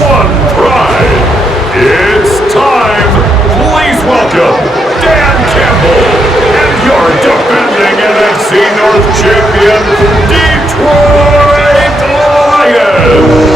one pride. It's time. Please welcome Dan Campbell and your defending NFC North champion, Detroit Lions.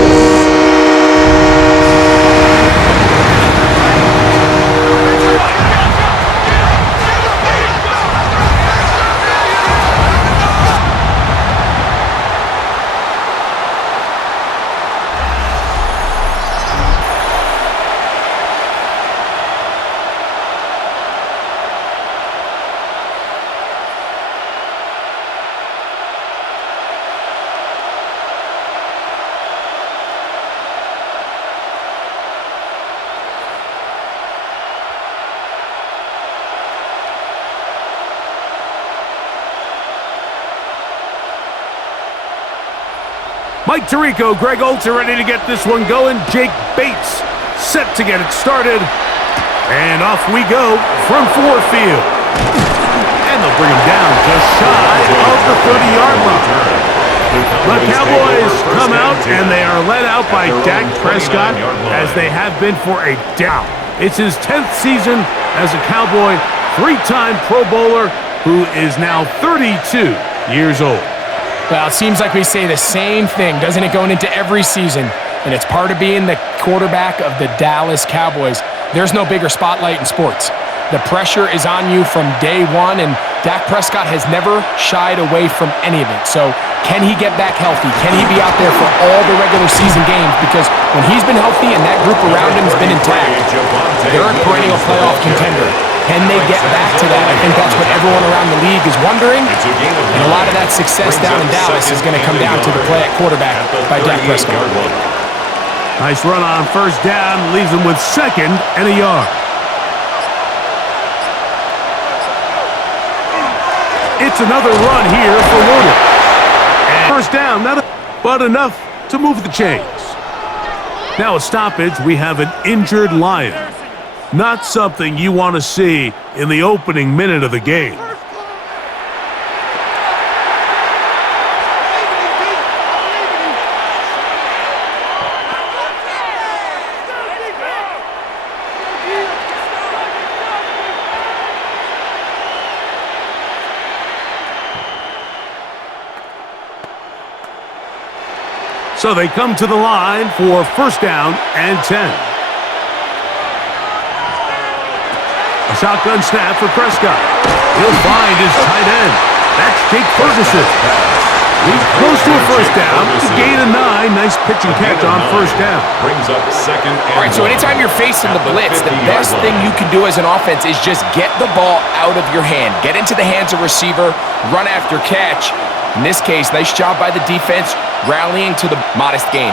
Mike Tirico, Greg Olsen ready to get this one going. Jake Bates set to get it started. And off we go from forefield. And they'll bring him down just shy of the 30-yard line. The Cowboys come out and they are led out by Dak Prescott as they have been for a down. It's his 10th season as a Cowboy, three-time Pro Bowler who is now 32 years old. Well, it seems like we say the same thing, doesn't it, going into every season? And it's part of being the quarterback of the Dallas Cowboys. There's no bigger spotlight in sports. The pressure is on you from day one, and Dak Prescott has never shied away from any of it. So can he get back healthy? Can he be out there for all the regular season games? Because when he's been healthy and that group around him has been intact, they're a perennial playoff contender. Can they get back to that? I think that's what everyone around the league is wondering. And a lot of that success down in Dallas is going to come down to the play at quarterback by Dak Prescott. Nice run on first down, leaves him with second and a yard. It's another run here for Williams. And first down, but enough to move the chains. Now a stoppage, we have an injured Lion. Not something you want to see in the opening minute of the game. So they come to the line for first down and 10. A shotgun snap for Prescott. He'll find his tight end. That's Jake Ferguson. He's close to a first down. It's a gain of 9. Nice pitch and catch on first down. Brings up second. All right, so anytime you're facing the blitz, the best thing you can do as an offense is just get the ball out of your hand. Get into the hands of receiver, run after catch. In this case, nice job by the defense, rallying to the modest gain.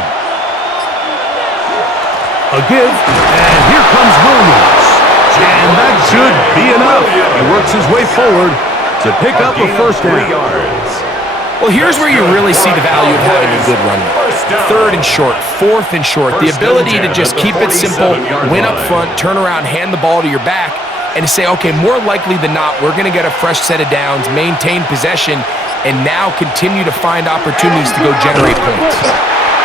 A give, and here comes Williams. And that should be enough. He works his way forward to pick up a first down. Well, here's where you really see the value of having a good run. Third and short, fourth and short. The ability to just keep it simple, win up front, turn around, hand the ball to your back, and to say, okay, more likely than not, we're going to get a fresh set of downs, maintain possession, and now continue to find opportunities to go generate points.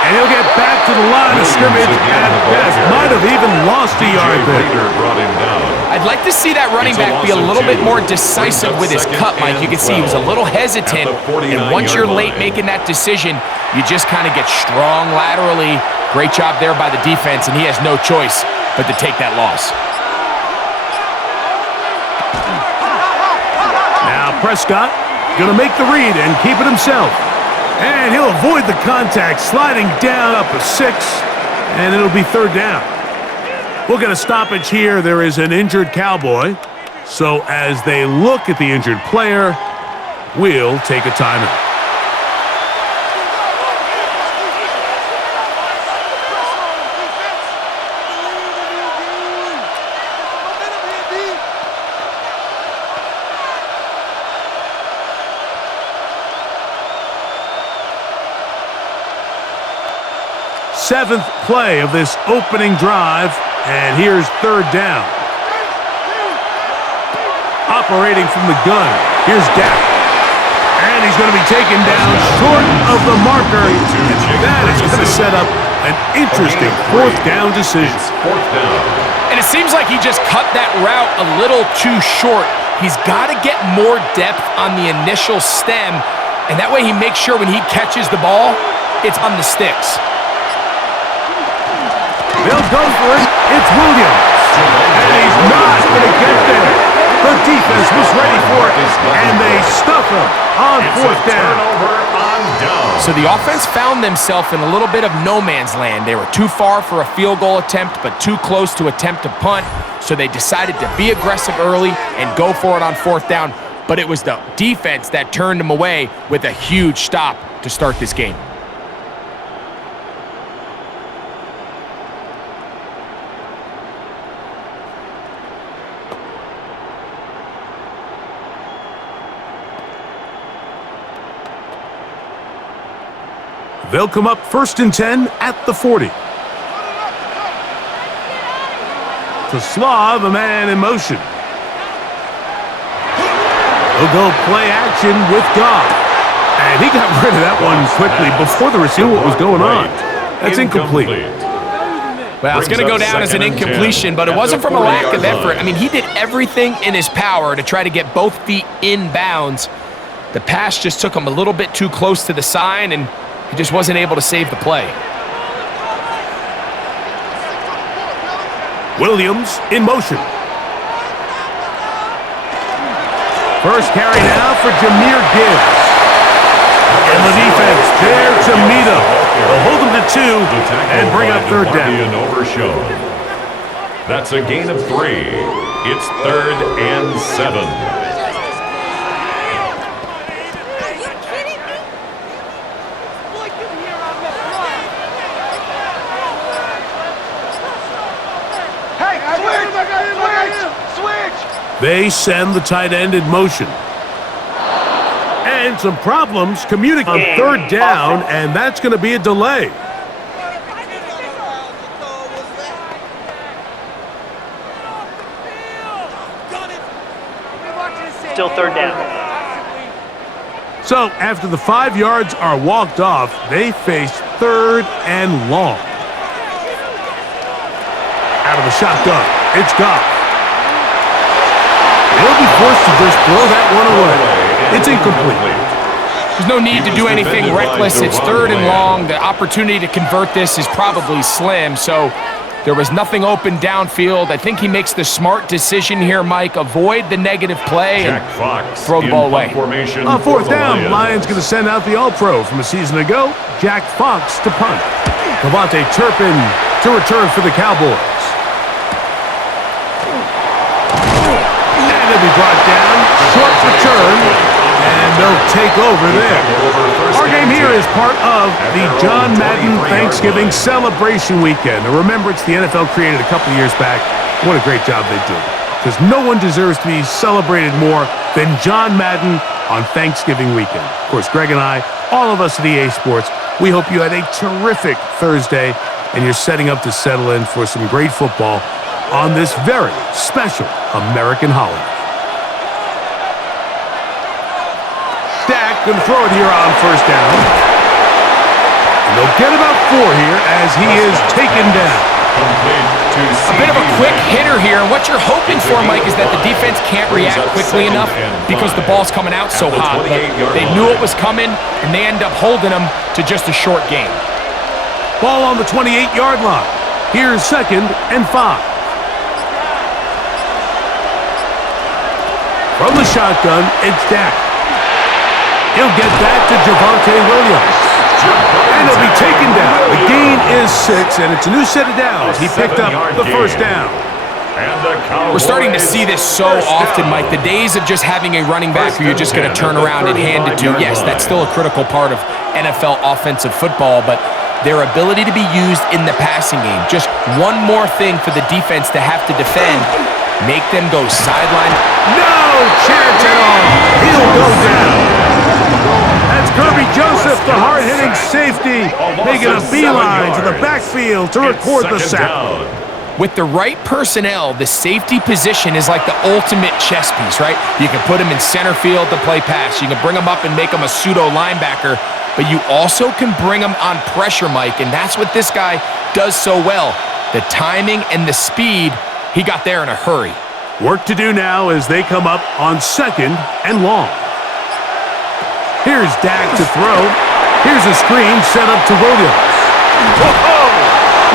And he'll get back to the line of scrimmage at best. Might have even lost a yard there. I'd like to see that running back be a little bit more decisive with his cut, Mike. You can see he was a little hesitant, and once you're late making that decision, you just kind of get strong laterally. Great job there by the defense, and he has no choice but to take that loss. Now Prescott going to make the read and keep it himself. And he'll avoid the contact, sliding down up a 6, and it'll be third down. We'll get a stoppage here. There is an injured Cowboy. So as they look at the injured player, we'll take a timeout. Seventh play of this opening drive, and here's third down. Operating from the gun, here's Dak. And he's going to be taken down short of the marker. And that is going to set up a an interesting fourth down decision. Fourth down. And it seems like he just cut that route a little too short. He's got to get more depth on the initial stem, and that way he makes sure when he catches the ball, it's on the sticks. They'll go for it. It's Williams. And he's not going to get there. The defense was ready for it, and they stuff him on fourth down. Turnover on down. So the offense found themselves in a little bit of no man's land. They were too far for a field goal attempt, but too close to attempt a punt. So they decided to be aggressive early and go for it on fourth down. But it was the defense that turned them away with a huge stop to start this game. They'll come up 1st and 10 at the 40. To Slav, a man in motion. He'll go play action with Goff. And he got rid of that one quickly before the receiver knew what was going on. That's incomplete. Well, it's going to go down as an incompletion, but it wasn't from a lack of effort. I mean, he did everything in his power to try to get both feet in bounds. The pass just took him a little bit too close to the sign, and he just wasn't able to save the play. Williams in motion. First carry now for Jahmyr Gibbs. And the defense there to meet him. They'll hold him to 2 and bring up third down. That's a gain of 3. It's 3rd and 7. They send the tight end in motion. And some problems communicating on third down, and that's going to be a delay. Still third down. So after the 5 yards are walked off, they face 3rd and long. Out of the shotgun, it's Goff. He'll be forced to just throw that one away. It's incomplete. There's no need to do anything reckless. It's 3rd and long. The opportunity to convert this is probably slim, so there was nothing open downfield. I think he makes the smart decision here, Mike. Avoid the negative play and throw the ball away. On fourth down, Lions going to send out the All-Pro from a season ago, Jack Fox to punt. Cavante Turpin to return for the Cowboys. And they'll be brought down, short return, and they'll take over there. Our game here is part of the John Madden Thanksgiving celebration weekend. Now remember, it's the NFL created a couple years back. What a great job they did. Because no one deserves to be celebrated more than John Madden on Thanksgiving weekend. Of course, Greg and I, all of us at EA Sports, we hope you had a terrific Thursday and you're setting up to settle in for some great football on this very special American holiday. Dak going to throw it here on first down. And they'll get about 4 here as he is taken down. A bit of a quick hitter here. What you're hoping for, Mike, is that the defense can't react quickly enough because the ball's coming out so hot. But they knew it was coming, and they end up holding them to just a short game. Ball on the 28-yard line. Here's 2nd and 5. From the shotgun, it's Dak. He'll get that to Javonte Williams. And he'll be taken down. The gain is 6, and it's a new set of downs. He picked up the first down. We're starting to see this so often, Mike. The days of just having a running back who you're just going to turn around and hand it to, yes, that's still a critical part of NFL offensive football, but their ability to be used in the passing game. Just one more thing for the defense to have to defend. Make them go sideline. No chance at all. He'll go down. That's Kirby Joseph, the hard-hitting safety, making a beeline to the backfield to record the sack. With the right personnel, the safety position is like the ultimate chess piece, right? You can put him in center field to play pass. You can bring him up and make him a pseudo linebacker. but you also can bring them on pressure, Mike, and that's what this guy does so well. The timing and the speed, he got there in a hurry. Work to do now as they come up on 2nd and long. Here's Dak to throw. Here's a screen set up to Williams. Whoa!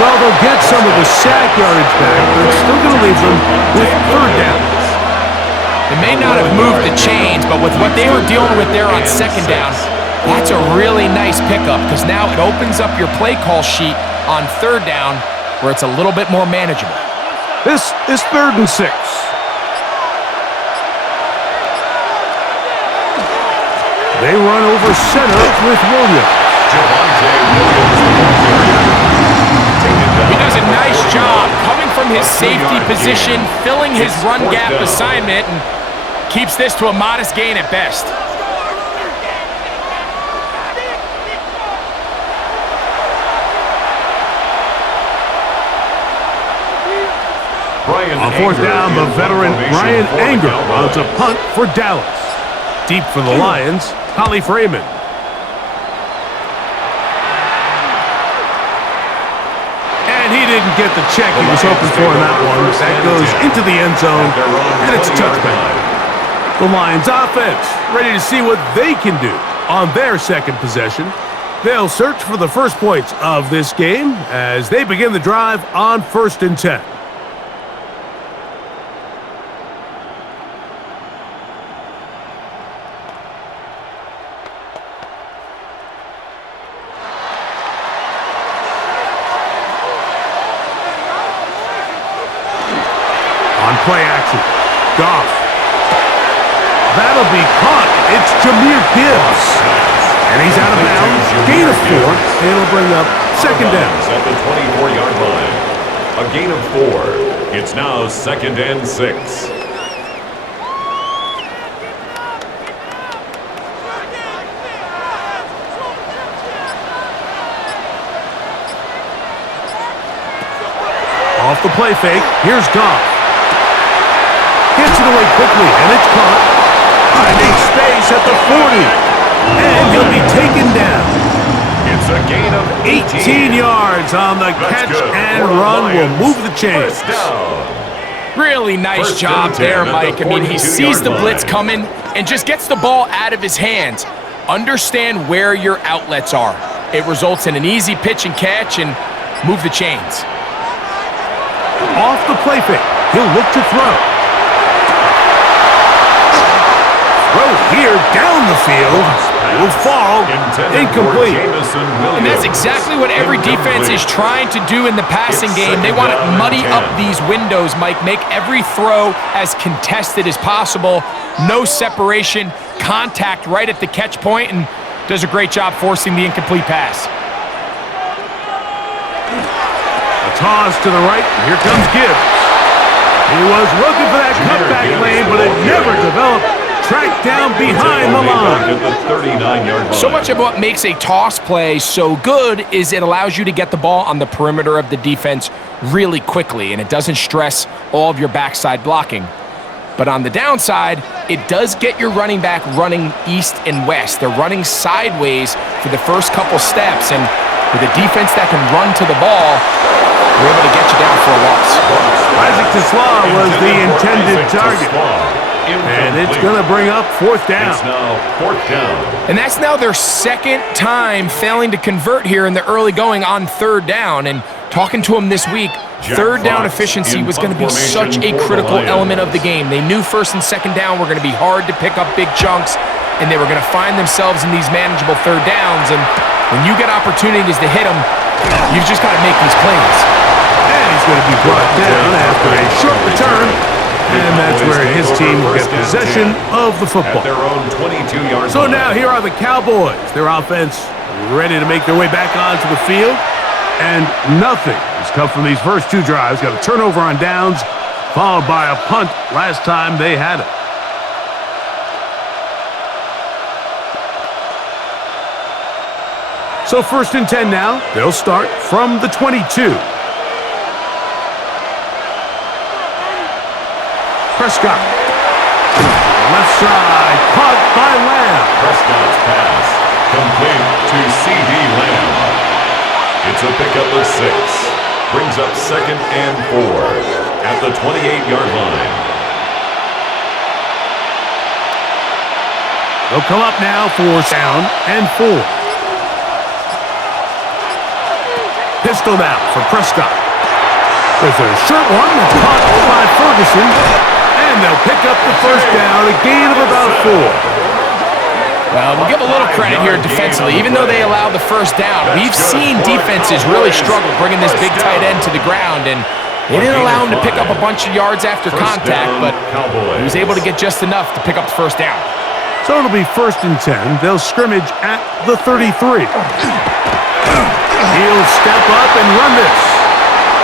Well, they'll get some of the sack yardage back, but it's still going to leave them with 3rd down. They may not have moved the chains, but with what they were dealing with there on 2nd down, that's a really nice pickup because now it opens up your play call sheet on 3rd down where it's a little bit more manageable. This is 3rd and 6. They run over center with Williams. He does a nice job coming from his safety position, filling his run gap assignment, and keeps this to a modest gain at best. On 4th down, the veteran Brian Anger runs a punt for Dallas. Deep for the Lions, Holly Freeman. And he didn't get the check he was hoping for in that one. That goes into the end zone, and it's a touchback. The Lions offense ready to see what they can do on their 2nd possession. They'll search for the first points of this game as they begin the drive on 1st and 10. Play action. Goff. That'll be caught. It's Jahmyr Gibbs. And he's out of bounds. Gain of 4. It'll bring up 2nd down. At the 24-yard line. A gain of 4. It's now 2nd and 6. Off the play fake. Here's Goff. Gets it away quickly, and it's caught. Finding space at the 40. And he'll be taken down. It's a gain of 18 yards on the catch and run will move the chains. Really nice job there, Mike. I mean, he sees the blitz coming and just gets the ball out of his hands. Understand where your outlets are. It results in an easy pitch and catch and move the chains. Off the play fake. He'll look to throw. Throw here down the field. Will fall. Incomplete. And that's exactly what every defense is trying to do in the passing game. They want to muddy up these windows, Mike. Make every throw as contested as possible. No separation. Contact right at the catch point, and does a great job forcing the incomplete pass. A toss to the right. And here comes Gibbs. He was looking for that cutback lane, but it never developed. Tracked down behind the line. So much of what makes a toss play so good is it allows you to get the ball on the perimeter of the defense really quickly, and it doesn't stress all of your backside blocking. But on the downside, it does get your running back running east and west. They're running sideways for the first couple steps, and with a defense that can run to the ball, they're able to get you down for a loss. Isaac Tesla was the intended target. And it's going to bring up 4th down. It's now 4th down. And that's now their 2nd time failing to convert here in the early going on 3rd down. And talking to him this week, 3rd down efficiency was going to be such a critical element of the game. They knew 1st and 2nd down were going to be hard to pick up big chunks, and they were going to find themselves in these manageable 3rd downs. And when you get opportunities to hit them, you've just got to make these plays. And he's going to be brought down after a short return. And that's where his team will get possession of the football. At their own 22-yard So now here are the Cowboys. Their offense ready to make their way back onto the field. And nothing has come from these first 2 drives. Got a turnover on downs, followed by a punt last time they had it. So 1st and 10 now. They'll start from the 22. Prescott. Left side, caught by Lamb. Prescott's pass Complete to C.D. Lamb. It's a pickup of 6. Brings up 2nd and 4 at the 28-yard line. They'll come up now for down and 4. Pistol now for Prescott. There's a short one that's caught by Ferguson, and they'll pick up the first down, a gain of about 4. Well, we'll give a little credit here defensively. Even though they allowed the first down, we've seen defenses really struggle bringing this big tight end to the ground, and they didn't allow him to pick up a bunch of yards after contact, but he was able to get just enough to pick up the first down. So it'll be 1st and 10. They'll scrimmage at the 33. He'll step up and run this.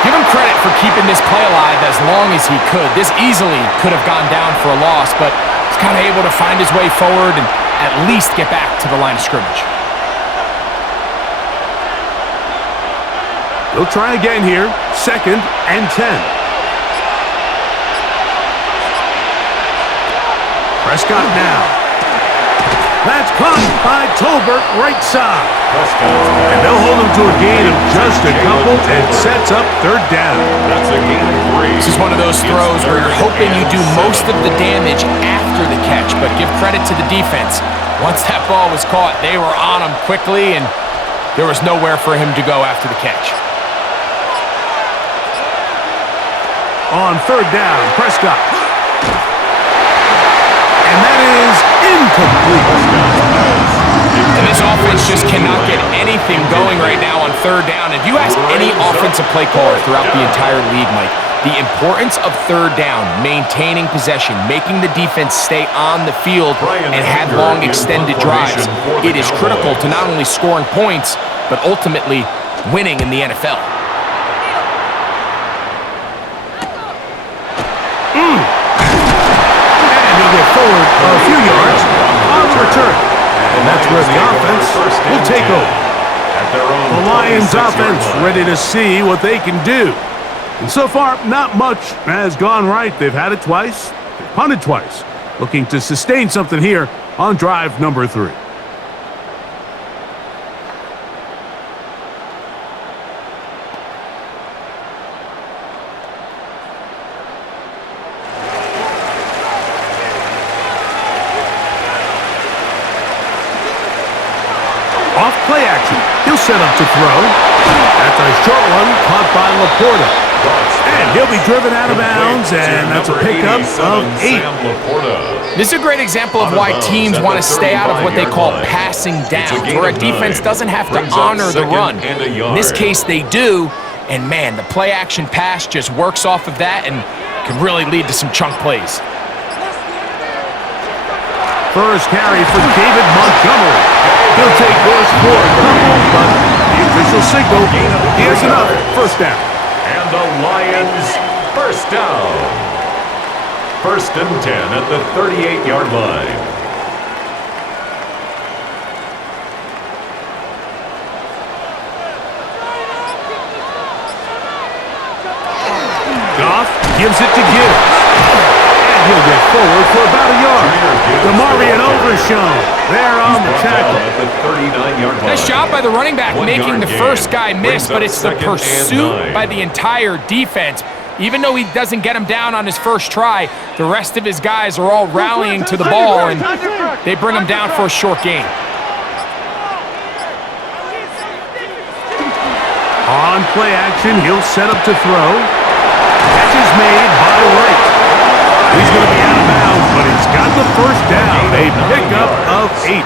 Give him credit for keeping this play alive as long as he could. This easily could have gone down for a loss, but he's kind of able to find his way forward and at least get back to the line of scrimmage. They'll try again here. 2nd and 10. Prescott now. That's caught by Tolbert, right side. And they'll hold him to a gain of just a couple and sets up 3rd down. That's a gain of 3. This is one of those throws where you're hoping you do most of the damage after the catch, but give credit to the defense. Once that ball was caught, they were on him quickly, and there was nowhere for him to go after the catch. On 3rd down, Prescott. And that is incomplete. And this offense just cannot get anything going right now on 3rd down. If you ask any offensive play caller throughout the entire league, Mike, the importance of 3rd down, maintaining possession, making the defense stay on the field and have long extended drives, it is critical to not only scoring points, but ultimately winning in the NFL. Forward a few yards on the return. And that's where the offense will take over. The Lions offense ready to see what they can do. And so far, not much has gone right. They've had it twice, they've punted twice. Looking to sustain something here on drive number 3. Off play action. He'll set up to throw. That's a short one caught by Laporta. And he'll be driven out of bounds, and that's a pickup of 8. This is a great example of why teams want to stay out of what they call passing down, where a defense doesn't have to honor the run. In this case, they do, and man, the play action pass just works off of that and can really lead to some chunk plays. First carry for David Montgomery. He'll take this for a couple, but the official signal, he has enough. 1st down. And the Lions first down. 1st and 10 at the 38-yard line. Goff gives it to Gibbs. He'll get forward for about a yard. DeMarvion Overshown there on the tackle. Nice job by the running back making the first guy miss, but it's the pursuit by the entire defense. Even though he doesn't get him down on his first try, the rest of his guys are all rallying to the ball, and they bring him down for a short gain. On play action, he'll set up to throw. Catch is made by Wright. He's going to be out of bounds, but he's got the first down. A pickup of 8.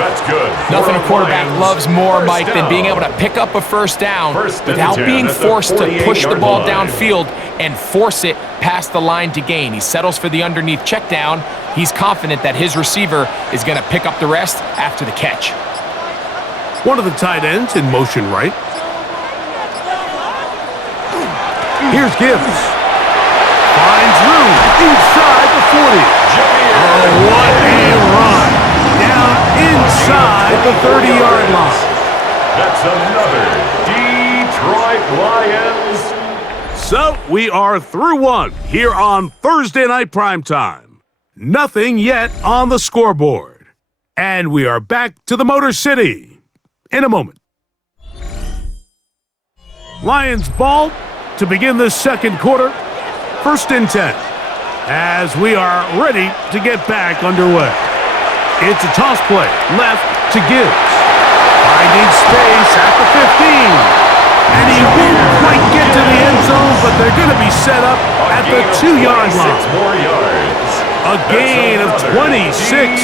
That's good. Nothing a quarterback loves more, Mike, than being able to pick up a first down without being forced to push the ball downfield and force it past the line to gain. He settles for the underneath check down. He's confident that his receiver is going to pick up the rest after the catch. One of the tight ends in motion right. Here's Gibbs. Finds room inside the 40. Oh, what a run. Down inside the 30-yard line. That's another Detroit Lions. So we are through one here on Thursday Night Primetime. Nothing yet on the scoreboard. And we are back to the Motor City in a moment. Lions ball to begin the second quarter. 1st and 10. As we are ready to get back underway. It's a toss play left to Gibbs. Finding space at the 15. And he won't quite get to the end zone, but they're going to be set up at the 2-yard line. More yards. A gain of 26,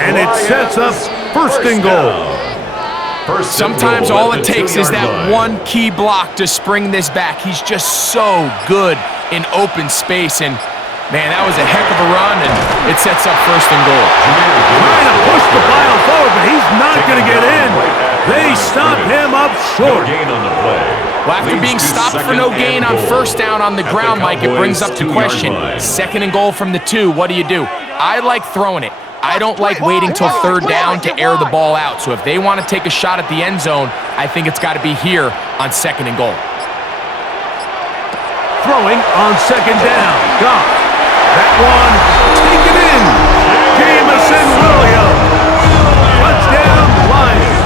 and it sets up 1st and goal. Sometimes all it takes is that one key block to spring this back. He's just so good in open space, and man, that was a heck of a run, and it sets up 1st and goal. Trying to push the pile forward, but he's not going to get in. They stop him up short. Well, after being stopped for no gain on 1st down on the ground, Mike, it brings up the question. 2nd and goal from the 2, what do you do? I like throwing it. I don't like waiting till 3rd down to air the ball out. So if they want to take a shot at the end zone, I think it's got to be here on 2nd and goal. Throwing on 2nd down. Goff. That one taken in. Jamison Williams. Touchdown, Lions.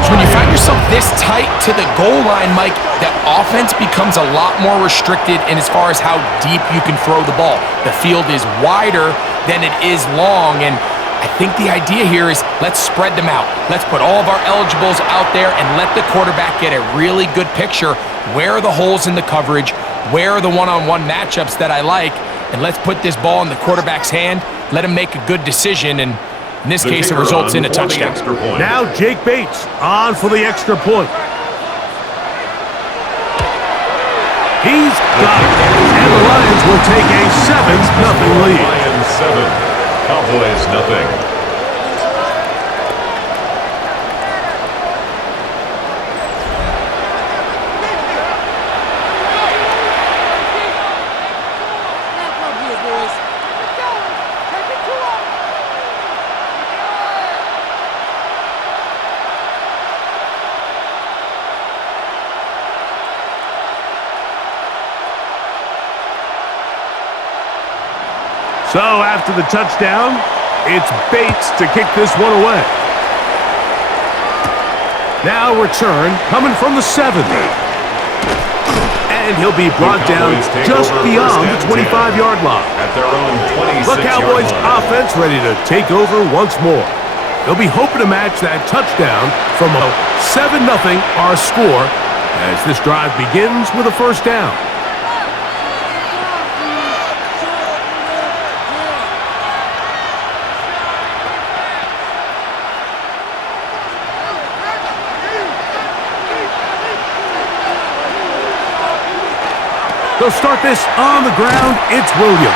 So when you find yourself this tight to the goal line, Mike, the offense becomes a lot more restricted in as far as how deep you can throw the ball. The field is wider than it is long, and I think the idea here is let's spread them out. Let's put all of our eligibles out there and let the quarterback get a really good picture. Where are the holes in the coverage? Where are the one-on-one matchups that I like? And let's put this ball in the quarterback's hand, let him make a good decision, and in this case, it results in a touchdown. Now Jake Bates on for the extra point. He's got it. And the Lions will take a 7-0 lead. Lions 7, Cowboys nothing. So after the touchdown, it's Bates to kick this one away. Now return coming from the 7. And he'll be brought down just beyond the 25-yard line. At their own 26-yard line. The Cowboys offense ready to take over once more. They'll be hoping to match that touchdown from a 7-0 our score as this drive begins with a 1st down. They'll start this on the ground. It's Williams.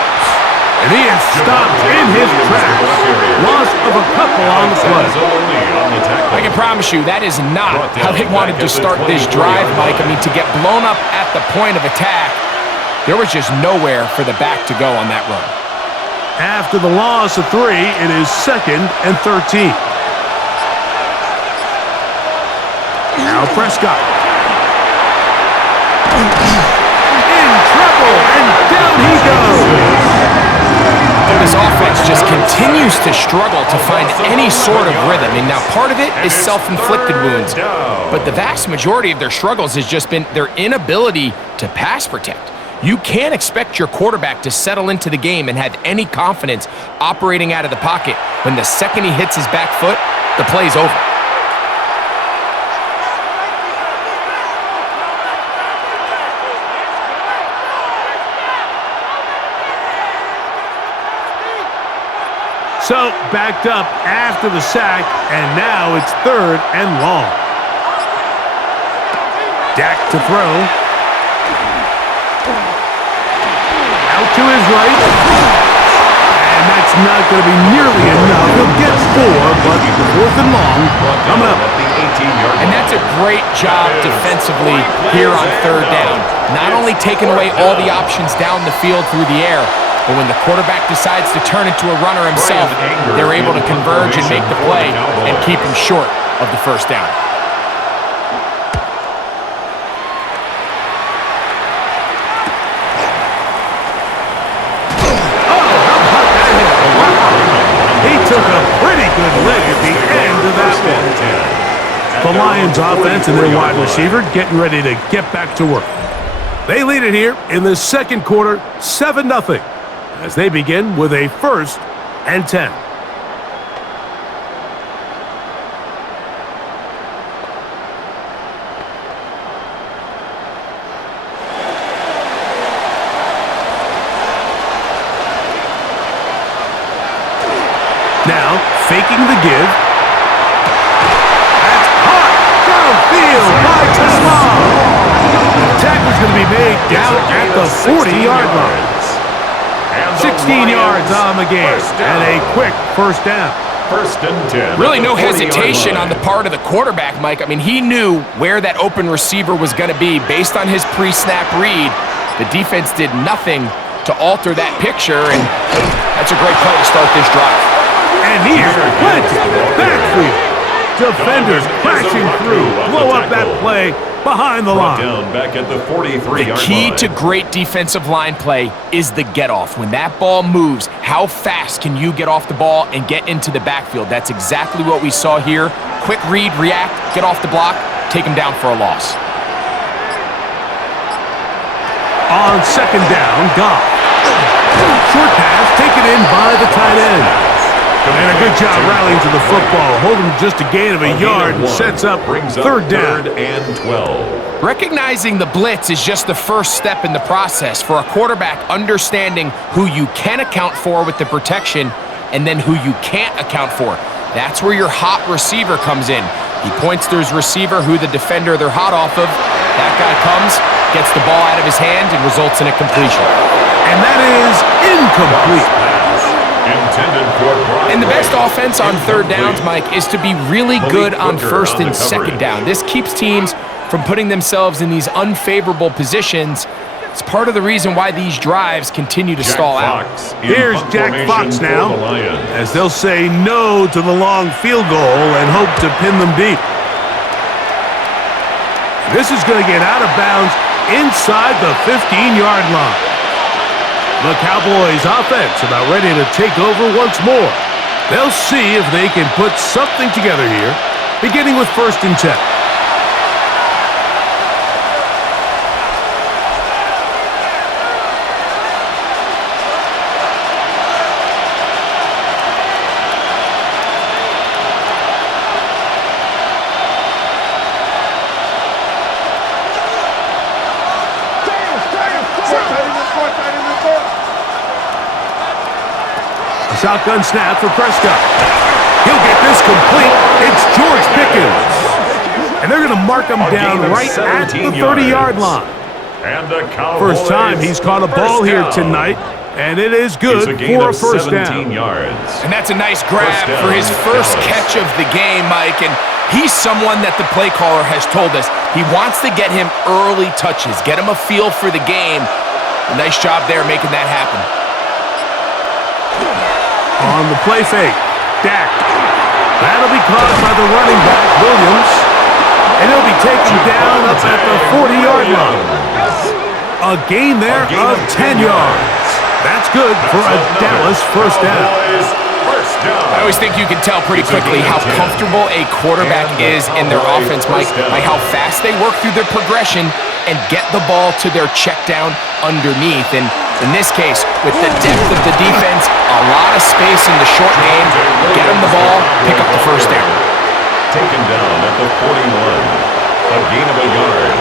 And he is stopped in his tracks. Loss of a couple on the play. I can promise you that is not how they wanted to start this drive, Mike. I mean, to get blown up at the point of attack, there was just nowhere for the back to go on that run. After the loss of 3, it is 2nd and 13. Now Prescott. And down he goes. This offense just continues to struggle to find any sort of rhythm. And now part of it is self-inflicted wounds. But the vast majority of their struggles has just been their inability to pass protect. You can't expect your quarterback to settle into the game and have any confidence operating out of the pocket when the second he hits his back foot, the play's over. So, backed up after the sack, and now it's 3rd and long. Dak to throw. Out to his right. And that's not going to be nearly enough. He'll get 4, but 4th and long coming up. And that's a great job defensively here on 3rd down. Not only taking away all the options down the field through the air, but when the quarterback decides to turn into a runner himself, they're able to converge and make the play and keep him short of the 1st down. took a pretty good lick at the end of that one. The Lions offense and their wide receiver getting ready to get back to work. They lead it here in the second quarter, 7-0, as they begin with a 1st and 10. Now, faking the give. That's hot downfield by Tesla. The tackle's going to be made down at the 40-yard line. 16 yards on the game, and a quick first down. 1st and 10. Really no hesitation on the part of the quarterback, Mike. I mean, he knew where that open receiver was going to be based on his pre-snap read. The defense did nothing to alter that picture, and that's a great play to start this drive. And he's planted in the backfield. Defenders crashing through, blow up that play behind the line. Down back at the 43-yard line. The key to great defensive line play is the get-off. When that ball moves, how fast can you get off the ball and get into the backfield? That's exactly what we saw here. Quick read, react, get off the block, take him down for a loss. On 2nd down, Goff. Short pass taken in by the tight end. And a good job rallying to the football. Holding just a gain of a yard and sets up 3rd down. 3rd and 12. Recognizing the blitz is just the first step in the process for a quarterback understanding who you can account for with the protection and then who you can't account for. That's where your hot receiver comes in. He points to his receiver who the defender they're hot off of. That guy comes, gets the ball out of his hand, and results in a completion. And that is incomplete. And the best offense on 3rd downs, Mike, is to be really good on 1st and 2nd down. This keeps teams from putting themselves in these unfavorable positions. It's part of the reason why these drives continue to stall out. Here's Jack Fox now, as they'll say no to the long field goal and hope to pin them deep. This is going to get out of bounds inside the 15-yard line. The Cowboys offense about ready to take over once more. They'll see if they can put something together here, beginning with 1st and 10. Shotgun snap for Prescott. He'll get this complete. It's George Pickens. And they're going to mark him down right at the 30-yard line. First time he's caught a ball here tonight, and it is good for a first down. And that's a nice grab for his first catch of the game, Mike. And he's someone that the play caller has told us he wants to get him early touches, get him a feel for the game. A nice job there making that happen. On the play fake, Dak. That'll be caught by the running back, Williams. And he'll be taken down up at the 40-yard line. A gain there of 10 yards. That's good for a Dallas first down. I always think you can tell pretty quickly how comfortable a quarterback is in their offense, Mike, by how fast they work through their progression and get the ball to their check down underneath. And in this case, with the depth of the defense, a lot of space in the short game, get them the ball, pick up the first down. Taken down at the 41. A gain of a yard.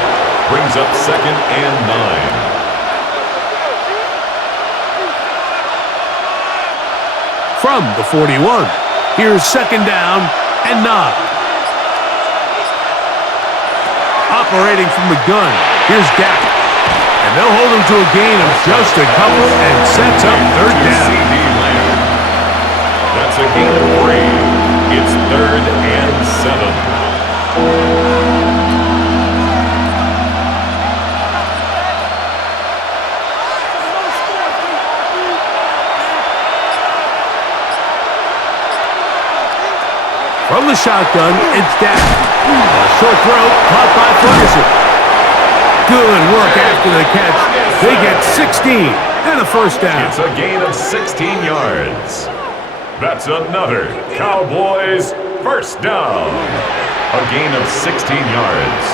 Brings up 2nd and 9. From the 41, here's 2nd down and 9. Operating from the gun, here's Dak. And they'll hold him to a gain of just a couple and sets up 3rd down. That's a gain of 3. It's 3rd and 7. From the shotgun, it's Dak. A short throw caught by Ferguson. Good work after the catch. They get 16 and a first down. It's a gain of 16 yards. That's another Cowboys first down. A gain of 16 yards.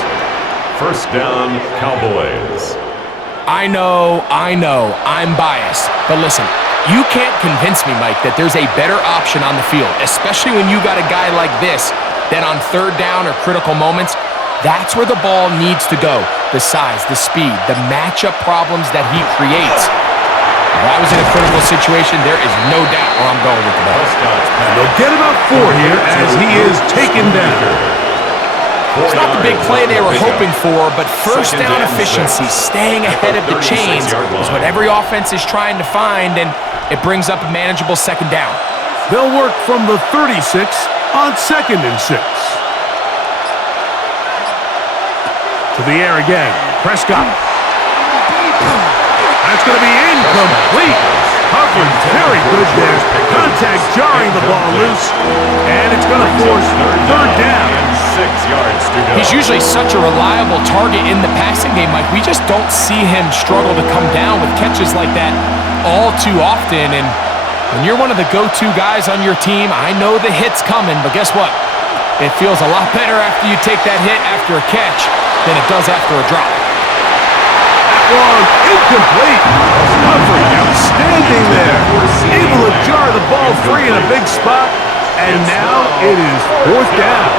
First down, Cowboys. I know, I'm biased. But listen, you can't convince me, Mike, that there's a better option on the field, especially when you got a guy like this that on third down or critical moments, that's where the ball needs to go. The size, the speed, the matchup problems that he creates. If I was in a critical situation, there is no doubt where I'm going with the ball. They'll get about 4 here as he is taken down. It's not the big play they were hoping for, but first down efficiency, staying ahead of the chains, is what every offense is trying to find, and it brings up a manageable second down. They'll work from the 36 on 2nd and 6. To the air again. Prescott. That's going to be incomplete. Coverage very good there. Contact jarring the ball loose, and it's going to force third down. 6 yards to go. He's usually such a reliable target in the passing game, Mike. We just don't see him struggle to come down with catches like that all too often. And when you're one of the go-to guys on your team, I know the hit's coming, but guess what? It feels a lot better after you take that hit after a catch than it does after a drop. One incomplete. Coverage outstanding there. Able to jar the ball free in a big spot, and now it is 4th down.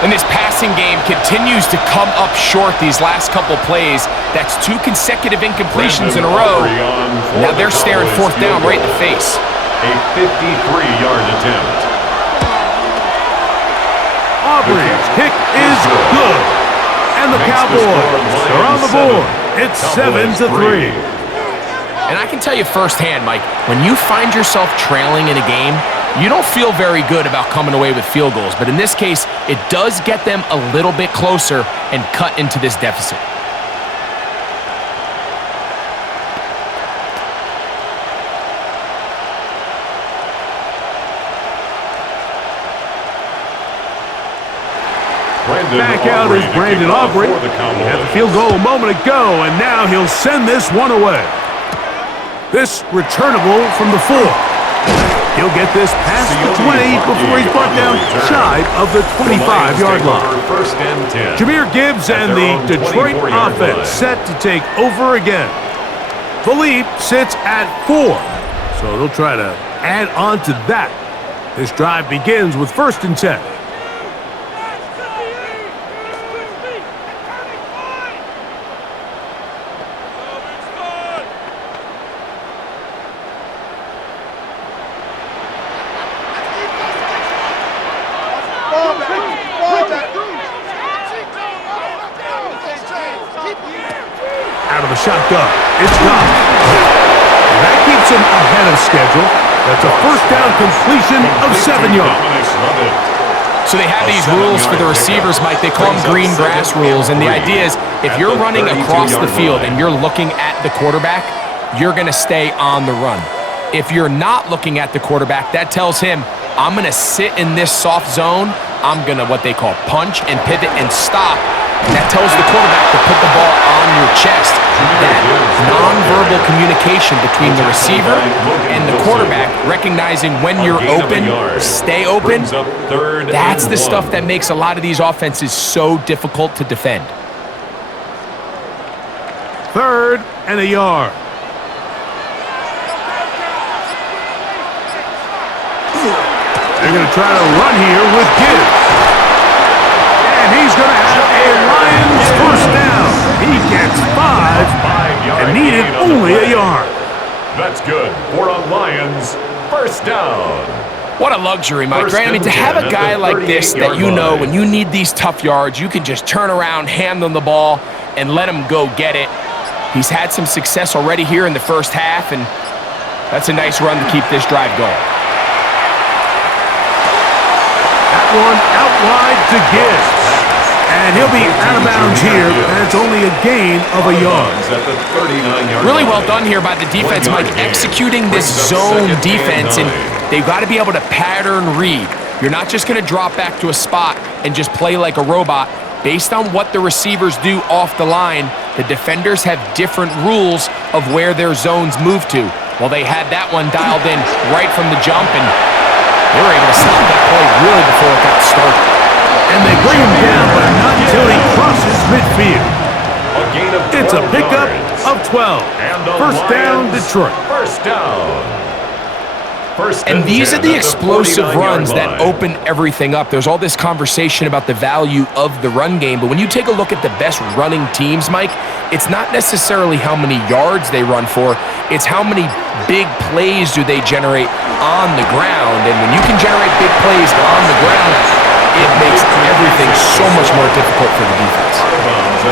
And this passing game continues to come up short these last couple plays. That's 2 consecutive incompletions in a row. Now they're staring 4th down right in the face. A 53-yard attempt. Aubrey's kick is good. And the Cowboys are on the board. It's 7-3. And I can tell you firsthand, Mike, when you find yourself trailing in a game, you don't feel very good about coming away with field goals. But in this case, it does get them a little bit closer and cut into this deficit. Back out is Brandon Aubrey. He had the field goal a moment ago, and now he'll send this one away. This returnable from the 4. He'll get this past the 20 before he's brought down shy of the 25-yard line. First and 10. Jahmyr Gibbs and the Detroit offense set to take over again. The lead sits at 4, so they'll try to add on to that. This drive begins with 1st and 10. Out of the shotgun. It's gone. That keeps him ahead of schedule. That's a first down completion of 7 yards. So they have these rules for the receivers, Mike. They call them green grass rules. And the idea is if you're running across the field and you're looking at the quarterback, you're going to stay on the run. If you're not looking at the quarterback, that tells him, I'm going to sit in this soft zone. I'm going to what they call punch and pivot and stop. And that tells the quarterback to put the ball on your chest. That nonverbal communication between the receiver and the quarterback, recognizing when you're open, stay open, that's the stuff that makes a lot of these offenses so difficult to defend. 3rd and a yard. They're going to try to run here with Gibbs. And he's going to have a Lions first down. He gets 5 and needed only a yard. That's good for a Lions first down. What a luxury, Mike. I mean, to have a guy like this that you know when you need these tough yards, you can just turn around, hand them the ball, and let him go get it. He's had some success already here in the first half, and that's a nice run to keep this drive going. One out wide to Gibbs. And he'll be out of bounds here, and it's only a gain of a yard. Really well done here by the defense, Mike, executing this zone defense, and they've got to be able to pattern read. You're not just going to drop back to a spot and just play like a robot. Based on what the receivers do off the line, the defenders have different rules of where their zones move to. Well, they had that one dialed in right from the jump, and they were able to stop that play really before it got started. And they bring him down, but not until he crosses midfield. It's a pickup of 12. First down, Detroit. First down. And these are the explosive runs that open everything up. There's all this conversation about the value of the run game, but when you take a look at the best running teams, Mike, it's not necessarily how many yards they run for, it's how many big plays do they generate on the ground. And when you can generate big plays on the ground, it makes everything so much more difficult for the defense.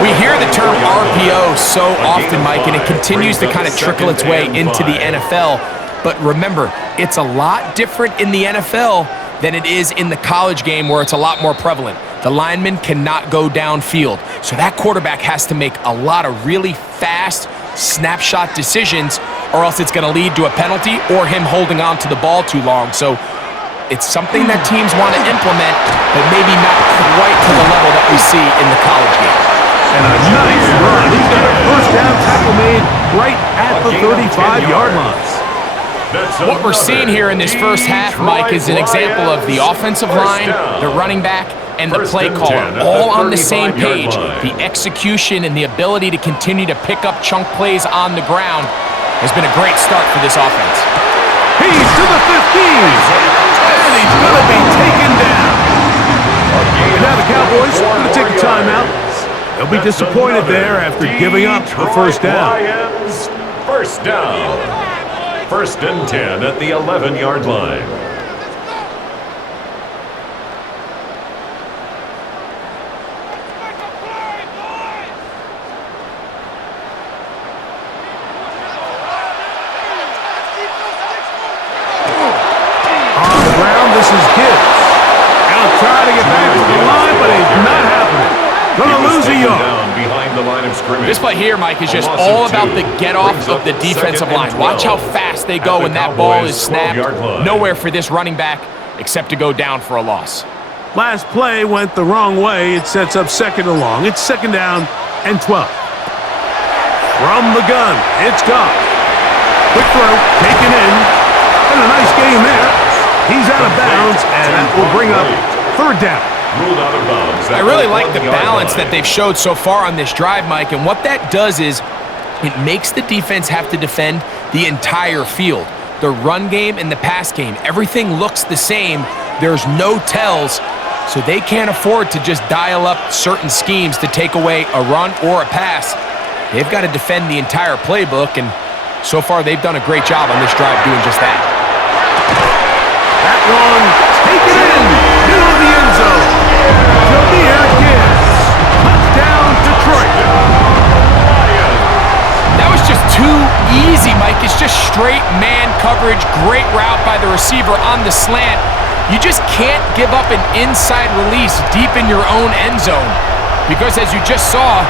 We hear the term RPO so often, Mike, and it continues to kind of trickle its way into the NFL. But remember, it's a lot different in the NFL than it is in the college game where it's a lot more prevalent. The lineman cannot go downfield, so that quarterback has to make a lot of really fast snapshot decisions, or else it's going to lead to a penalty or him holding on to the ball too long. So it's something that teams want to implement, but maybe not quite to the level that we see in the college game. And a nice run. He's got a first down tackle made right at the 35-yard line. What we're seeing here in this first half, Mike, is an example of the offensive line, the running back, and the play caller all on the same page. The execution and the ability to continue to pick up chunk plays on the ground has been a great start for this offense. He's to the 15, and he's going to be taken down. And now the Cowboys are going to take a timeout. They'll be disappointed there after giving up the first down. First down. First and 10 at the 11-yard line. On the ground, this is Gibbs. Now trying to get back to the line, but it's not happening. Going to lose a yard. Behind the line of scrimmage. This play here, Mike, is just all about the get-off of the defensive line. Watch how fast they go when that ball is snapped. Nowhere for this running back except to go down for a loss. Last play went the wrong way. It sets up second and long. It's second down and 12. From the gun, it's gone. Quick throw, taken in. And a nice game there. He's out of bounds, and that will bring up third down. Ruled out of bounds. I really like the balance that they've showed so far on this drive, Mike, and what that does is it makes the defense have to defend the entire field. The run game and the pass game, everything looks the same. There's no tells, so they can't afford to just dial up certain schemes to take away a run or a pass. They've got to defend the entire playbook, and so far they've done a great job on this drive doing just that. That one taken in, middle of the end zone. Jameer Gibbs, touchdown Detroit. That was just too easy, Mike. It's just straight man coverage, great route by the receiver on the slant. You just can't give up an inside release deep in your own end zone because, as you just saw,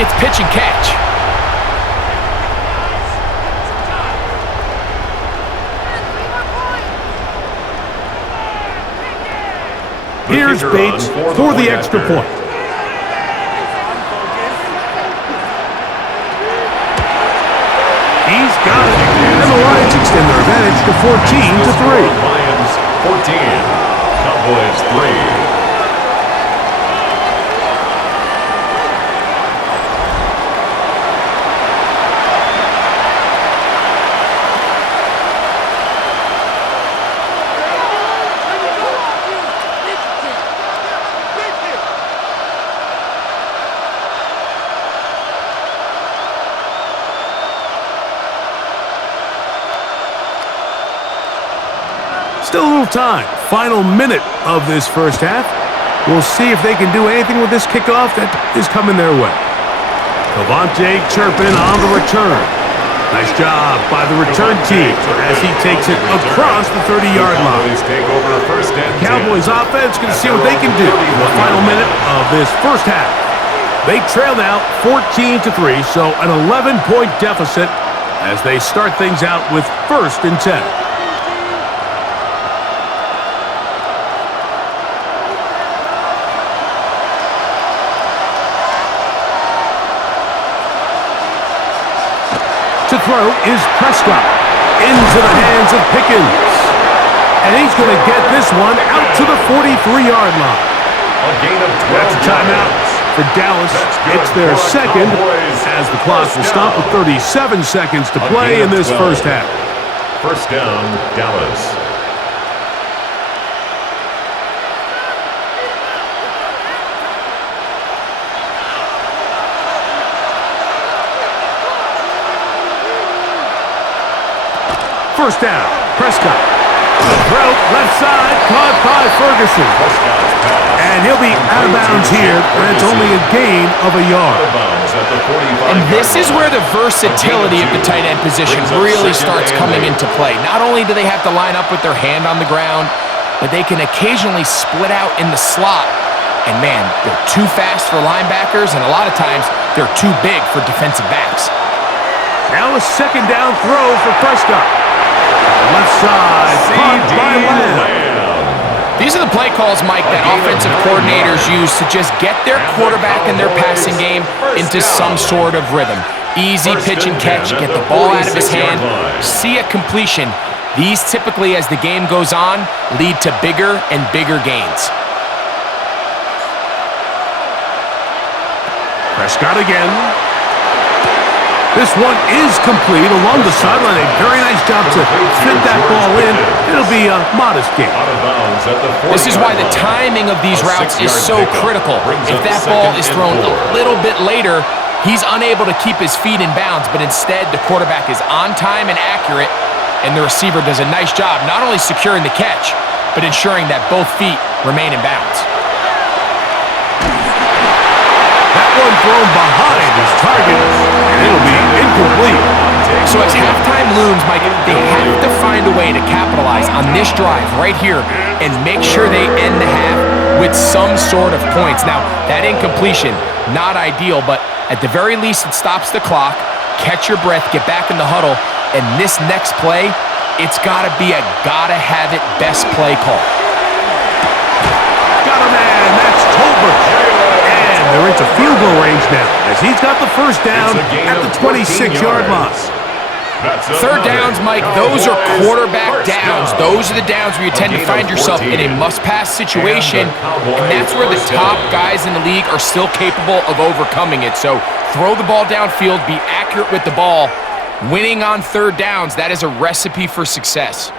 it's pitch and catch. Here's Bates for the extra point. He's got it. And the Lions extend their advantage to 14-3. Lions 14, Cowboys 3. Still a little time. Final minute of this first half. We'll see if they can do anything with this kickoff that is coming their way. Cavante Turpin on the return. Nice job by the return team as he takes it across the 30-yard line. Cowboys offense going to see what they can do in the final minute of this first half. They trail now 14-3, so an 11-point deficit as they start things out with first and 10. To throw is Prescott. into the hands of Pickens. And he's going to get this one out to the 43-yard line. A gain of 12 That's a timeout for Dallas. It's their second, as the clock will stop with 37 seconds to play in this first half. First down, Dallas. First down, Prescott. Throw, left side, caught by Ferguson. And he'll be out of bounds here, and it's only a gain of a yard. And this is where the versatility of the tight end position really starts coming into play. Not only do they have to line up with their hand on the ground, but they can occasionally split out in the slot. And man, they're too fast for linebackers, and a lot of times they're too big for defensive backs. Now a second down throw for Prescott. Left side, caught by Lamb. These are the play calls, Mike, that offensive coordinators use to just get their quarterback and their passing game into some sort of rhythm. Easy pitch and catch, get the ball out of his hand, see a completion. These typically, as the game goes on, lead to bigger and bigger gains. Prescott again. This one is complete along the sideline. A very nice job to fit that ball in. It'll be a modest gain. This is why the timing of these routes is so critical. If that ball is thrown a little bit later, he's unable to keep his feet in bounds, but instead the quarterback is on time and accurate, and the receiver does a nice job not only securing the catch, but ensuring that both feet remain in bounds. That one thrown behind his target, and it'll be incomplete. So as halftime looms, Mike, they have to find a way to capitalize on this drive right here and make sure they end the half with some sort of points. Now, that incompletion, not ideal, but at the very least it stops the clock. Catch your breath, get back in the huddle, and this next play, it's got to be a gotta-have-it best play call. Got a man, that's Tolbert. They're into field goal range now, as he's got the first down at the 26-yard line. Third downs, Mike, those are quarterback downs. Those are the downs where you tend to find yourself in a must-pass situation, and that's where the top guys in the league are still capable of overcoming it. So throw the ball downfield, be accurate with the ball. Winning on third downs, that is a recipe for success.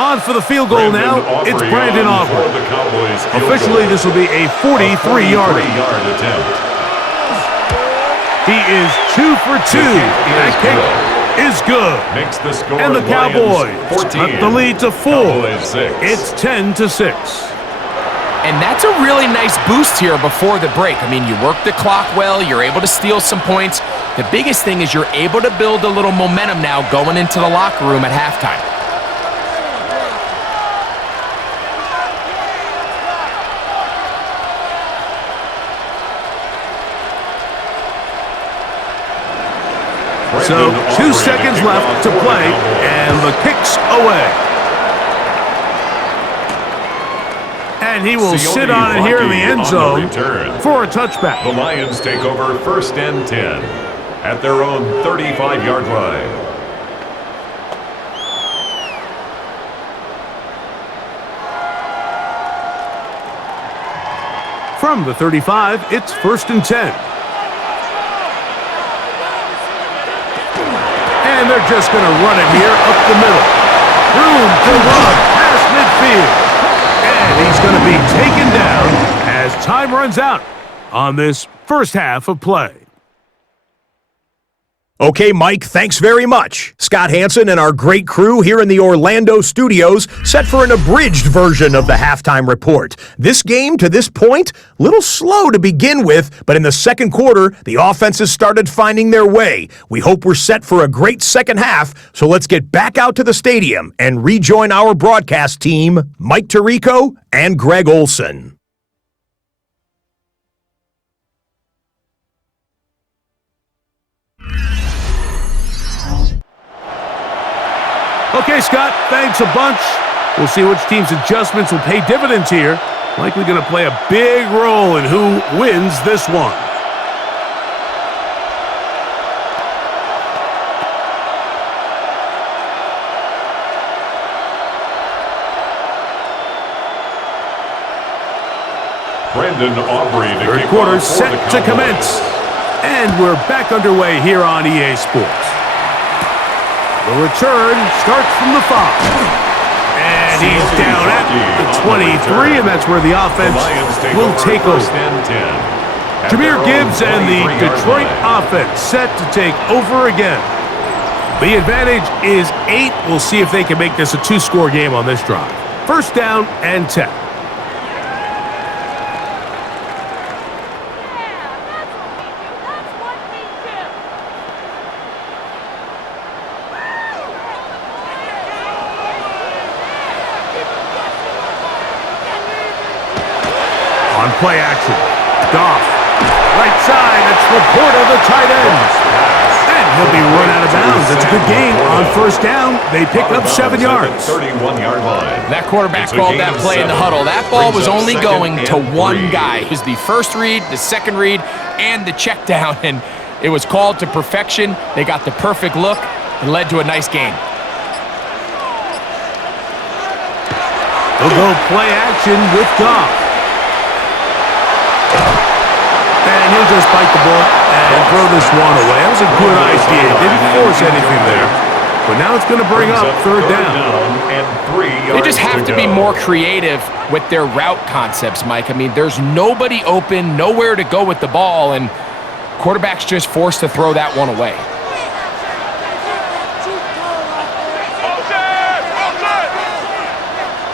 On for the field goal now, it's Brandon Aubrey. Officially, this will be a 43-yarder. He is 2 for 2. That kick is good. And the Cowboys cut the lead to 4. It's 10-6. And that's a really nice boost here before the break. I mean, you work the clock well, you're able to steal some points. The biggest thing is you're able to build a little momentum now going into the locker room at halftime. So 2 seconds left to play, and the kick's away. And he will sit on it here in the end zone for a touchback. The Lions take over 1st and 10 at their own 35-yard line. From the 35, it's 1st and 10. And they're just going to run it here up the middle. Room to run past midfield. And he's going to be taken down as time runs out on this first half of play. Okay, Mike, thanks very much. Scott Hansen and our great crew here in the Orlando studios set for an abridged version of the halftime report. This game, to this point, a little slow to begin with, but in the second quarter, the offenses started finding their way. We hope we're set for a great second half, so let's get back out to the stadium and rejoin our broadcast team, Mike Tirico and Greg Olson. Okay, Scott, thanks a bunch. We'll see which team's adjustments will pay dividends here. Likely going to play a big role in who wins this one. Brandon Aubrey, the Third kickoff quarter for set the to Cowboys. commence. And we're back underway here on EA Sports. The return starts from the 5. And he's down at the 23, and that's where the offense will take over. Jahmyr Gibbs and the Detroit offense set to take over again. The advantage is 8. We'll see if they can make this a 2-score game on this drive. First down and 10. On play action, Goff, right side, it's Laporta, the tight end. And he'll be run out of bounds. It's a good game. On first down, they pick up 7 yards. 31-yard line. That quarterback called that play in the huddle. That ball was only going to one guy. It was the first read, the second read, and the check down, and it was called to perfection. They got the perfect look and led to a nice game. They'll go play action with Goff. And he'll just bite the ball and throw this one away. That was a good idea. Didn't force anything there. But now it's going to bring up third down. And 3 yards. They just have to be more creative with their route concepts, Mike. I mean, there's nobody open, nowhere to go with the ball, and quarterback's just forced to throw that one away.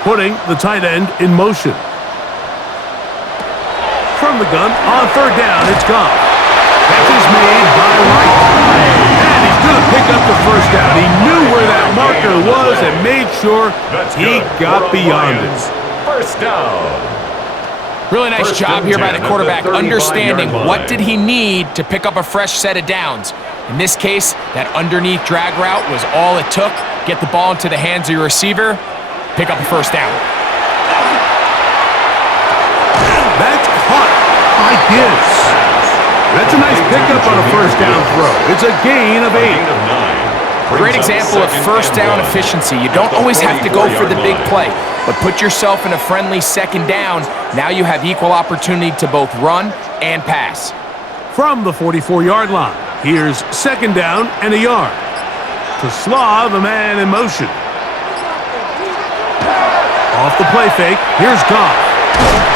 Putting the tight end in motion. From the gun, on third down, it's gone. Catch is made by Wright. And he's going to pick up the first down. He knew where that marker was and made sure he got beyond it. First down. Really nice First job and here by 10 the at quarterback, the 35-yard understanding line. what did he need to pick up a fresh set of downs. In this case, that underneath drag route was all it took. Get the ball into the hands of your receiver, pick up a first down. That's caught by Gibbs. That's a nice pickup on a first down throw. It's a gain of 8. Gain of 9. Great example of first down efficiency. You don't always have to go for the big play, but put yourself in a friendly second down. Now you have equal opportunity to both run and pass. From the 44-yard line, here's second down and a yard. To Slaw, the man in motion. Off the play fake, here's Goff.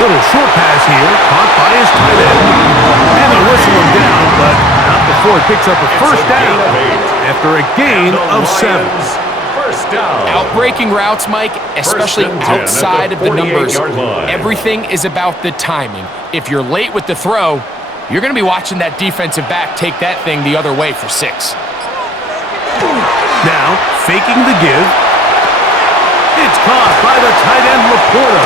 Little short pass here, caught by his tight end. And they'll whistle him down, but not before he picks up a first down after a gain of 7. First down. Outbreaking routes, Mike, especially First and 10 outside at of the the numbers, 48-yard line. everything is about the timing. If you're late with the throw, you're going to be watching that defensive back take that thing the other way for 6. Now, faking the give. It's caught by the tight end, Laporta.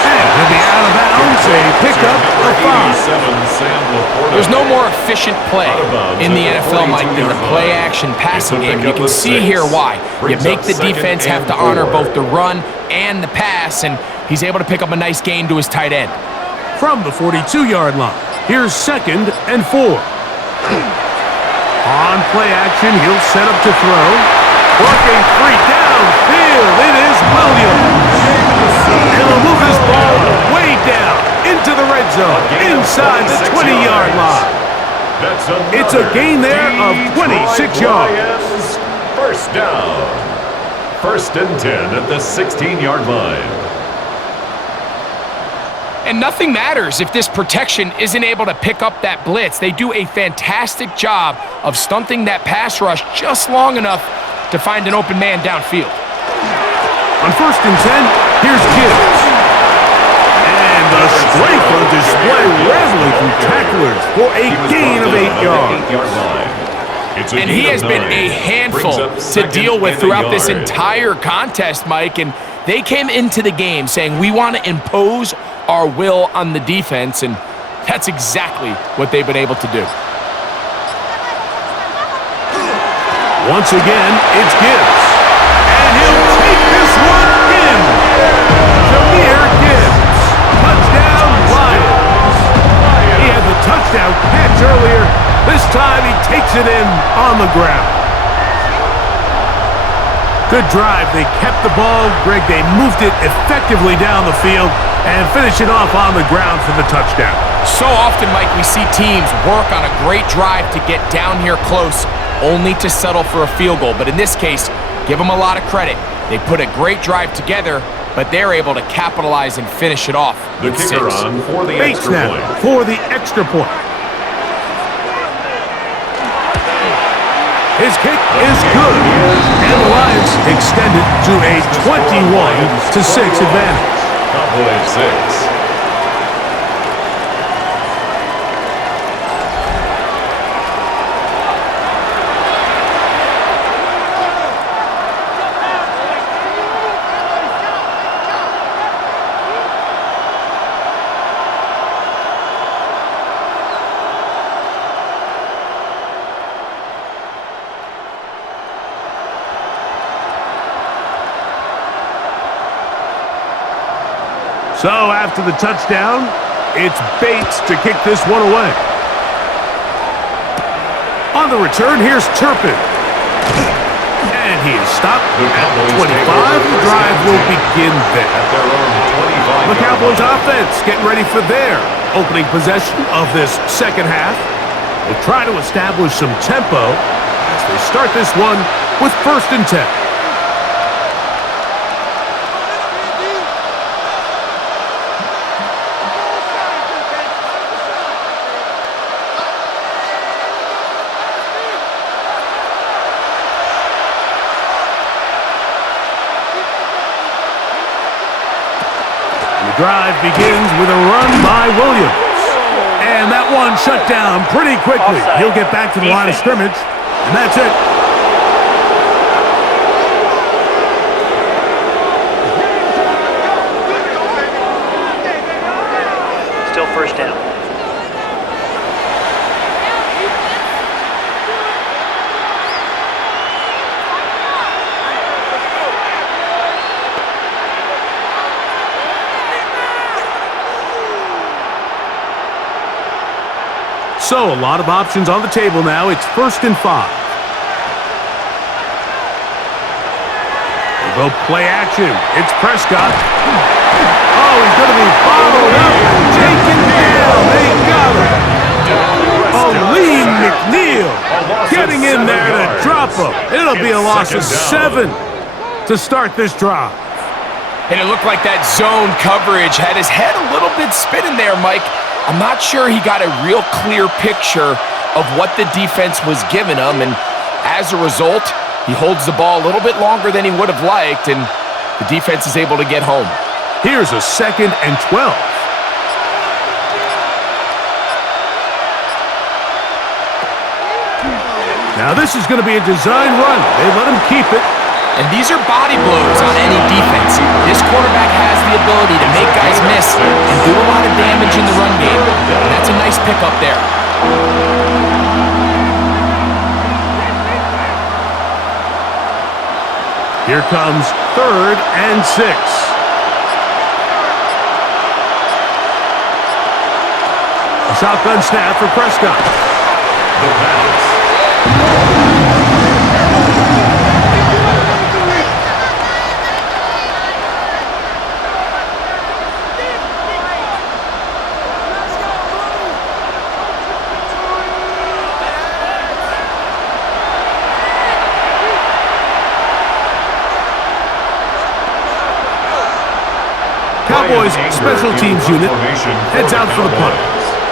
And he'll be out of bounds, a pickup of 5. There's no more efficient play in the NFL, Mike, than the play-action passing game. You can see here why. You make the defense have to honor both the run and the pass, and he's able to pick up a nice gain to his tight end. From the 42-yard line, here's second and 4. On play action, he'll set up to throw. Working free downfield, it is Williams. And he'll move this ball way down into the red zone, inside the 20-yard line. It's a gain there of 26 yards. First down. First and 10 at the 16-yard line. And nothing matters if this protection isn't able to pick up that blitz. They do a fantastic job of stunting that pass rush just long enough to find an open man downfield. On first and 10, here's Gibbs. And the strength on display, rattling through tacklers for a gain of 8 yards. And he has been a handful to deal with throughout this entire contest, Mike. And they came into the game saying, we want to impose our will on the defense, and that's exactly what they've been able to do. Once again, it's Gibbs. And he'll take this one in touchdown catch earlier. This time he takes it in on the ground. Good drive. They kept the ball. Greg, they moved it effectively down the field and finish it off on the ground for the touchdown. So often, Mike, we see teams work on a great drive to get down here close, only to settle for a field goal. But in this case, give them a lot of credit. They put a great drive together, but they're able to capitalize and finish it off. The kicker on for the Bates extra now point. for the extra point. His kick is good, and the Lions extend it to a 21-6 advantage. Cowboys 6. So after the touchdown, it's Bates to kick this one away. On the return, here's Turpin. And he is stopped at 25. The drive will begin there. At their own 25. The Cowboys offense getting ready for their opening possession of this second half. They'll try to establish some tempo as they start this one with 1st and 10. Drive begins with a run by Williams. And that one shut down pretty quickly. He'll get back to the line of scrimmage, and that's it. Still 1st down. So, a lot of options on the table now. It's 1st and 5. We'll go play action. It's Prescott. Oh, he's going to be followed up and taken down. They got him. Oh, Lee McNeil getting in there to drop him. It'll be a loss of 7 to start this drive. And it looked like that zone coverage had his head a little bit spinning there, Mike. I'm not sure he got a real clear picture of what the defense was giving him, and as a result, he holds the ball a little bit longer than he would have liked, and the defense is able to get home. Here's a 2nd and 12. Now this is going to be a design run. They let him keep it. And these are body blows on any defense. This quarterback has the ability to make guys miss and do a lot of damage in the run game. And that's a nice pickup there. Here comes 3rd and 6. A shotgun snap for Prescott. The pass. Cowboys special teams unit heads out for the punt.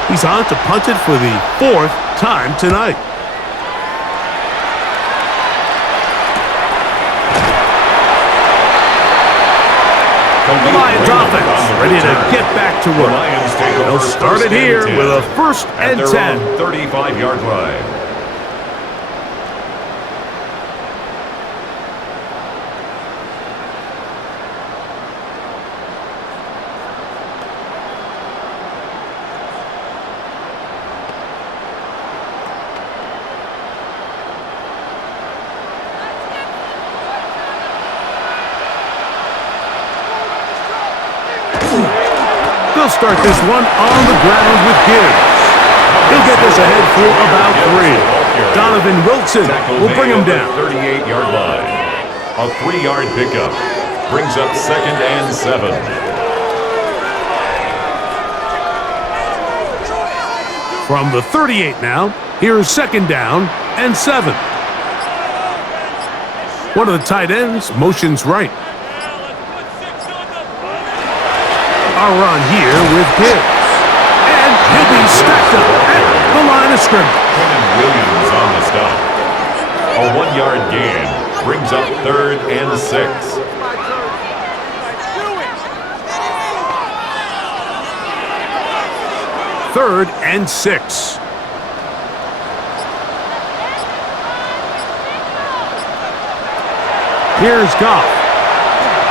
He's on to punt it for the 4th time tonight. The Lions offense ready to get back to work. They'll start it here with a 1st and 10. 35-yard line. They'll start this one on the ground with Gibbs. He'll get this ahead for about 3. Donovan Wilson will bring him down. 38-yard line. A 3-yard pickup brings up 2nd and 7. From the 38 now, here's 2nd down and 7. One of the tight ends motions right. A run here with Gibbs. And he'll be stacked up at the line of scrimmage. Williams on the stop. A 1-yard gain brings up 3rd and 6. Third and 6. Here's Goff.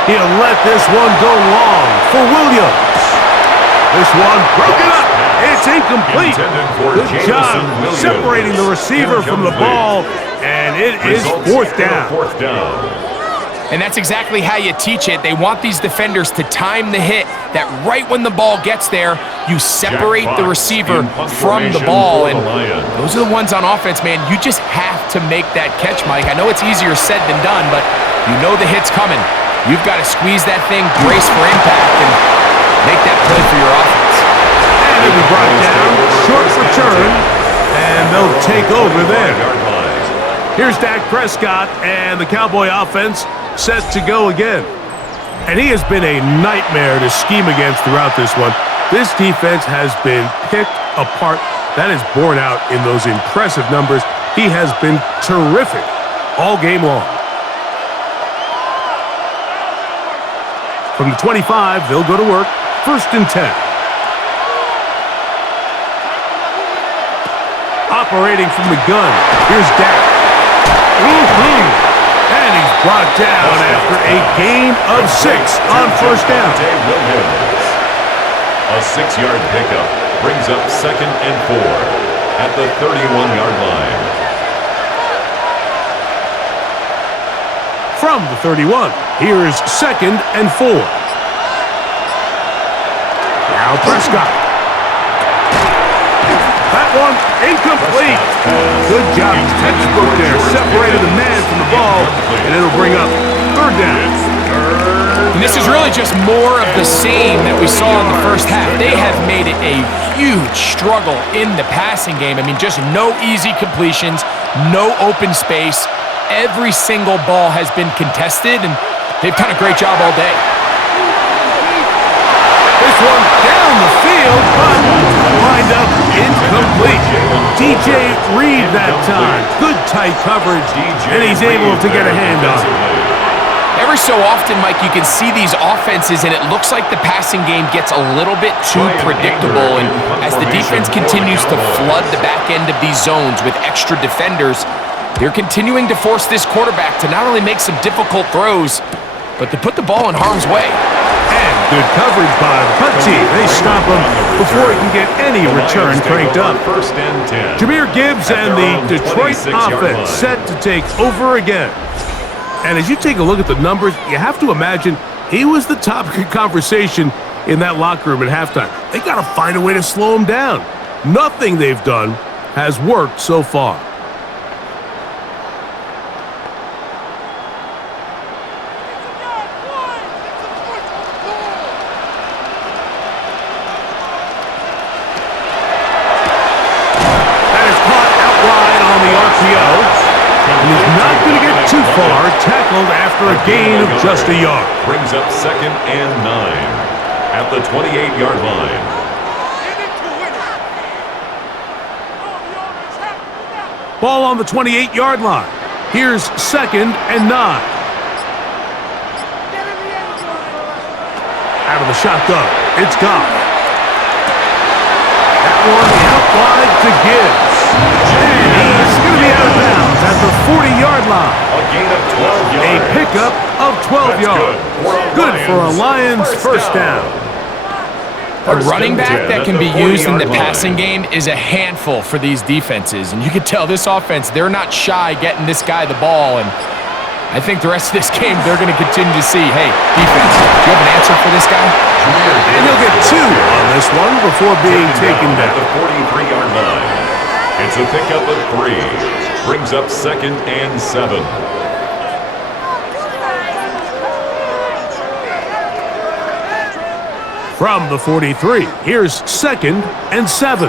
He'll let this one go long for Williams. This one broken up. It's incomplete. Good job separating the receiver from the ball, and it is 4th down. And that's exactly how you teach it. They want these defenders to time the hit, that right when the ball gets there, you separate the receiver from the ball. And those are the ones on offense, man. You just have to make that catch, Mike. I know it's easier said than done, but you know the hit's coming. You've got to squeeze that thing, brace for impact, and make that play for your offense. And it'll be brought down, short return, and they'll take over there. Here's Dak Prescott, and the Cowboy offense set to go again. And he has been a nightmare to scheme against throughout this one. This defense has been picked apart. That is borne out in those impressive numbers. He has been terrific all game long. From the 25, they'll go to work. 1st and 10. Operating from the gun, here's Dak. And he's brought down after a gain of 6 on 1st down. A 6-yard pickup brings up 2nd and 4 at the 31-yard line. From the 31, here's 2nd and 4. Now Prescott. That one incomplete. Good job, textbook there. Separated the man from the ball, and it'll bring up 3rd down. And this is really just more of the same that we saw in the first half. They have made it a huge struggle in the passing game. I mean, just no easy completions, no open space. Every single ball has been contested, and they've done a great job all day. This one down the field, but lined up incomplete. DJ Reed that time. Good tight coverage, and he's able to get a hand on it. Every so often, Mike, you can see these offenses, and it looks like the passing game gets a little bit too predictable. And as the defense continues to flood the back end of these zones with extra defenders, they're continuing to force this quarterback to not only make some difficult throws, but to put the ball in harm's way. And good coverage by the punt team. They stop him before he can get any return cranked up. 1st and 10. Jameer Gibbs and the Detroit offense set to take over again. And as you take a look at the numbers, you have to imagine he was the topic of conversation in that locker room at halftime. They got to find a way to slow him down. Nothing they've done has worked so far. Tackled after a gain of just a yard. Brings up 2nd and 9 at the 28-yard line. Ball on the 28-yard line. Here's 2nd and 9. Out of the shotgun, it's Goff. That one out wide to Gibbs. And he's going to be out of bounds at the 40-yard line. A gain of 12 yards. A pickup of 12 yards. Good for a Lions first down. A running back that can be used in the passing game is a handful for these defenses. And you can tell this offense, they're not shy getting this guy the ball. And I think the rest of this game, they're going to continue to see, hey, defense, do you have an answer for this guy? And he'll get 2 on this one before being taken down. At the 43-yard line. It's a pickup of 3. Brings up 2nd and 7. From the 43, here's 2nd and 7.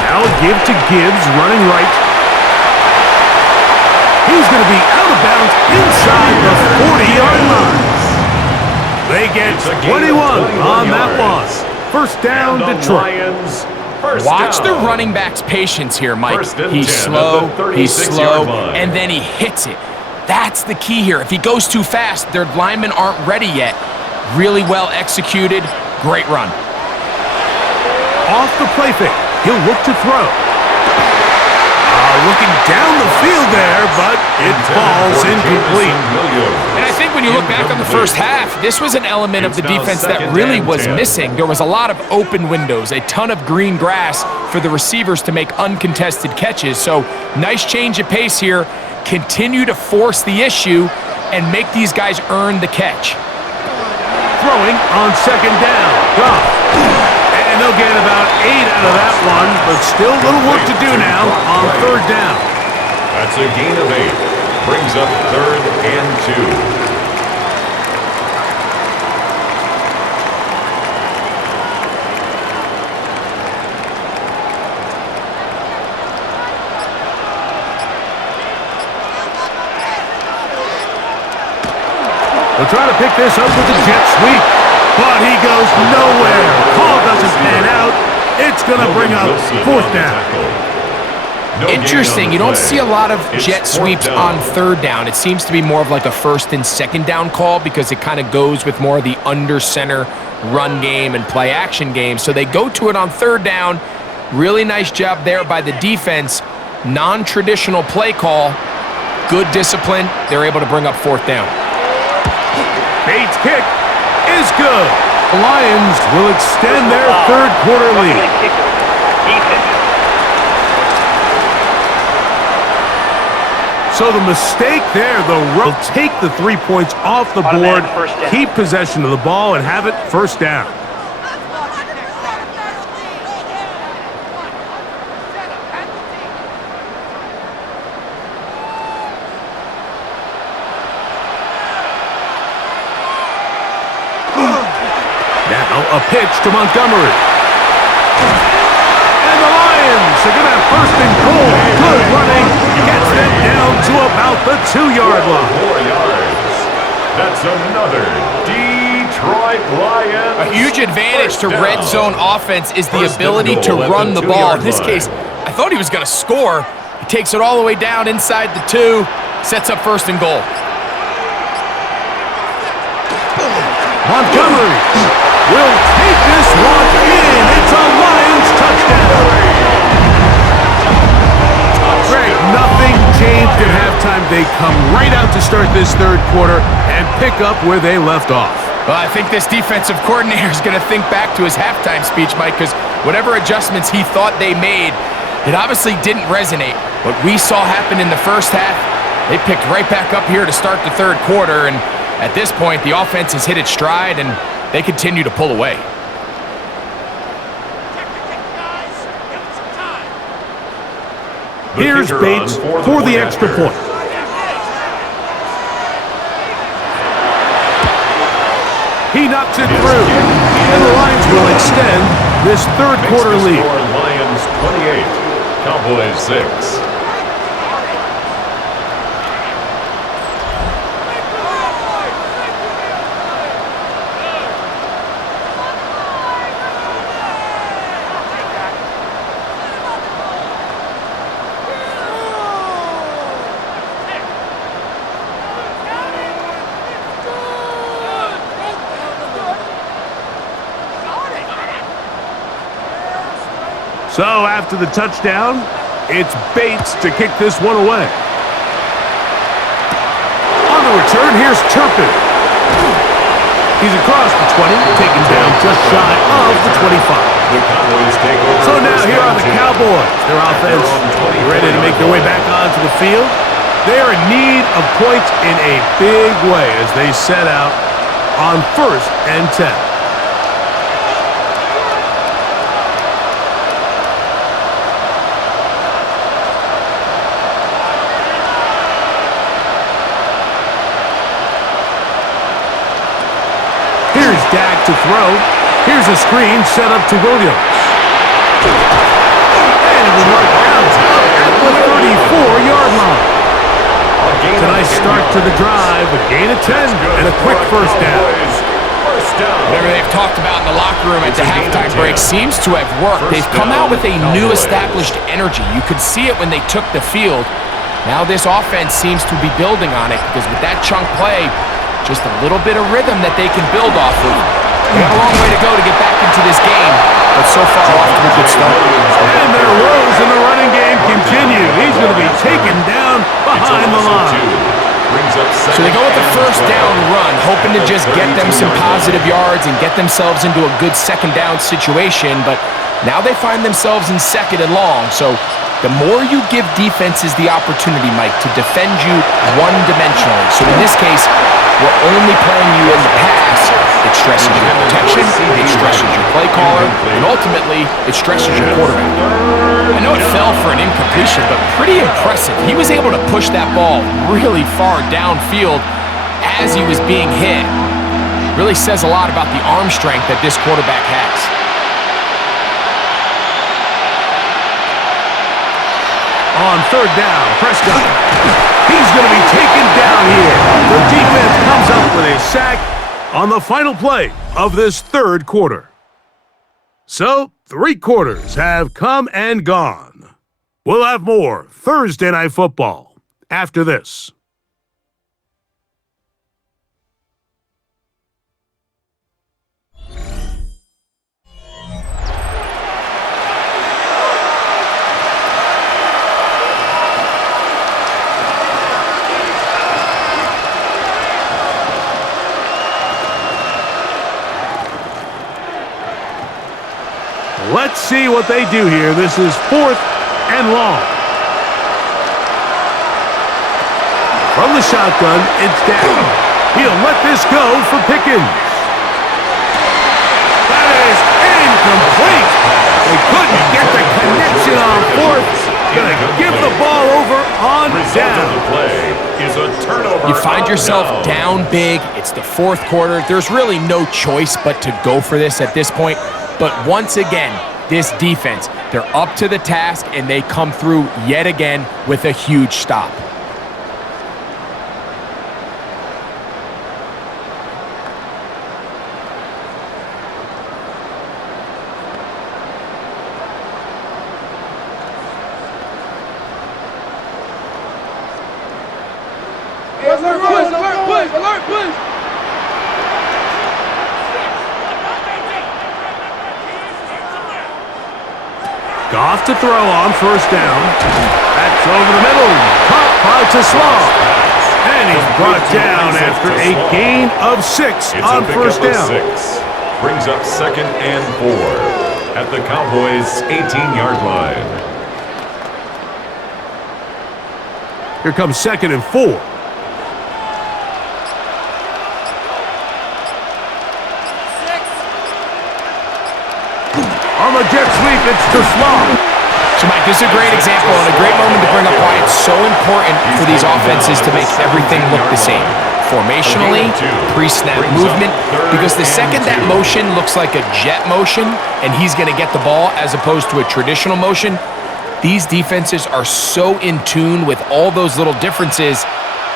Now a give to Gibbs, running right. He's going to be out of bounds inside the 40-yard line. They get 21 on that one. First down, Detroit. Watch the running back's patience here, Mike. He's slow, and then he hits it. That's the key here. If he goes too fast, their linemen aren't ready yet. Really well executed. Great run. Off the play fake. He'll look to throw. Looking down the field there, but it falls incomplete. And I think when you look back on the first half, this was an element of the defense that really was missing. There was a lot of open windows, a ton of green grass for the receivers to make uncontested catches. So nice change of pace here. Continue to force the issue and make these guys earn the catch. Throwing on 2nd down. Goff. And they'll get about 8 out of that one, but still a little work to do now on 3rd down. That's a gain of 8. Brings up 3rd and 2. They'll try to pick this up with a jet sweep, but he goes nowhere. Call doesn't pan out. It's going to bring up 4th down. Interesting. You don't see a lot of jet sweeps on 3rd down. It seems to be more of like a 1st and 2nd down call because it kind of goes with more of the under center run game and play action game. So they go to it on 3rd down. Really nice job there by the defense. Non-traditional play call. Good discipline. They're able to bring up 4th down. Bates' kick is good. The Lions will extend their 3rd quarter lead. So the mistake there, they'll take the 3 points off the board, keep possession of the ball, and have it 1st down. A pitch to Montgomery. And the Lions are going to have 1st and goal. Good running. Gets them down to about the 2-yard line. 4 yards. That's another Detroit Lions. A huge advantage to red zone offense is the ability to run the ball. In this case, I thought he was going to score. He takes it all the way down inside the 2, sets up 1st and goal. Montgomery will take this one in. It's a Lions touchdown. Greg, nothing changed at halftime. They come right out to start this 3rd quarter and pick up where they left off. Well, I think this defensive coordinator is going to think back to his halftime speech, Mike, because whatever adjustments he thought they made, it obviously didn't resonate. What we saw happen in the first half, they picked right back up here to start the 3rd quarter, and at this point, the offense has hit its stride, and they continue to pull away. Here's Bates for the extra point. He knocks it through, and the Lions will extend this 3rd quarter lead. Lions 28, Cowboys 6. So after the touchdown, it's Bates to kick this one away. On the return, here's Turpin. He's across the 20, taken down just shy of the 25. The Cowboys take over. So now here are the Cowboys. Cowboys. Their offense ready to make their way back onto the field. They are in need of points in a big way as they set out on 1st and 10. Here's Dak to throw. Here's a screen set up to Williams. And it was marked out at the 34-yard line. It's a nice start to the drive, a gain of 10, and a quick first down. Whatever they've talked about in the locker room at the halftime break seems to have worked. They've come out with a new established energy. You could see it when they took the field. Now this offense seems to be building on it because with that chunk play, just a little bit of rhythm that they can build off of. They got a long way to go to get back into this game, but so far off to a good start. And their woes in the running game continue. He's going to be taken down behind the line. So they go with the first down run, hoping to just get them some positive yards and get themselves into a good second down situation, but now they find themselves in 2nd and long. So the more you give defenses the opportunity, Mike, to defend you one-dimensionally. So in this case, we're only playing you in the pass. It stresses your protection, it stresses your play caller, and ultimately, it stresses your quarterback. I know it fell for an incompletion, but pretty impressive. He was able to push that ball really far downfield as he was being hit. Really says a lot about the arm strength that this quarterback has. On 3rd down, Prescott. He's going to be taken down here. The defense comes up with a sack on the final play of this 3rd quarter. So, 3 quarters have come and gone. We'll have more Thursday Night Football after this. Let's see what they do here. This is 4th and long. From the shotgun, it's down. He'll let this go for Pickens. That is incomplete. They couldn't get the connection on 4th. Gonna give the ball over on down. You find yourself down big. It's the 4th quarter. There's really no choice but to go for this at this point. But once again, this defense, they're up to the task, and they come through yet again with a huge stop. Alert, push! Goff to throw on 1st down. That's over the middle. Caught by Tesla. And he's brought down after a gain of 6 on 1st down. Brings up 2nd and 4 at the Cowboys' 18-yard line. Here comes 2nd and 4. On the jet sweep, it's Tesla. So, Mike, this is a great example and a great moment to bring up why it's so important for these offenses to make everything look the same. Formationally, pre-snap movement, because the second that motion looks like a jet motion and he's going to get the ball as opposed to a traditional motion, these defenses are so in tune with all those little differences,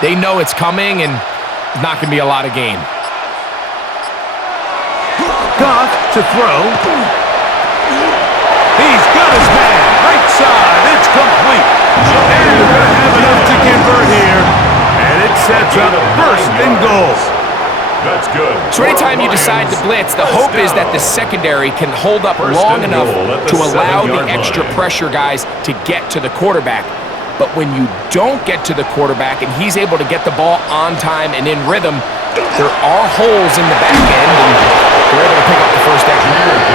they know it's coming and it's not going to be a lot of gain. Goff to throw. He's got his man. Right side. It's complete. And they're going to have enough to convert here. And it sets up 1st and goal. That's good. So anytime you decide to blitz, the hope is that the secondary can hold up long enough to allow the extra pressure guys to get to the quarterback. But when you don't get to the quarterback and he's able to get the ball on time and in rhythm, there are holes in the back end. And They're able to pick up the first down.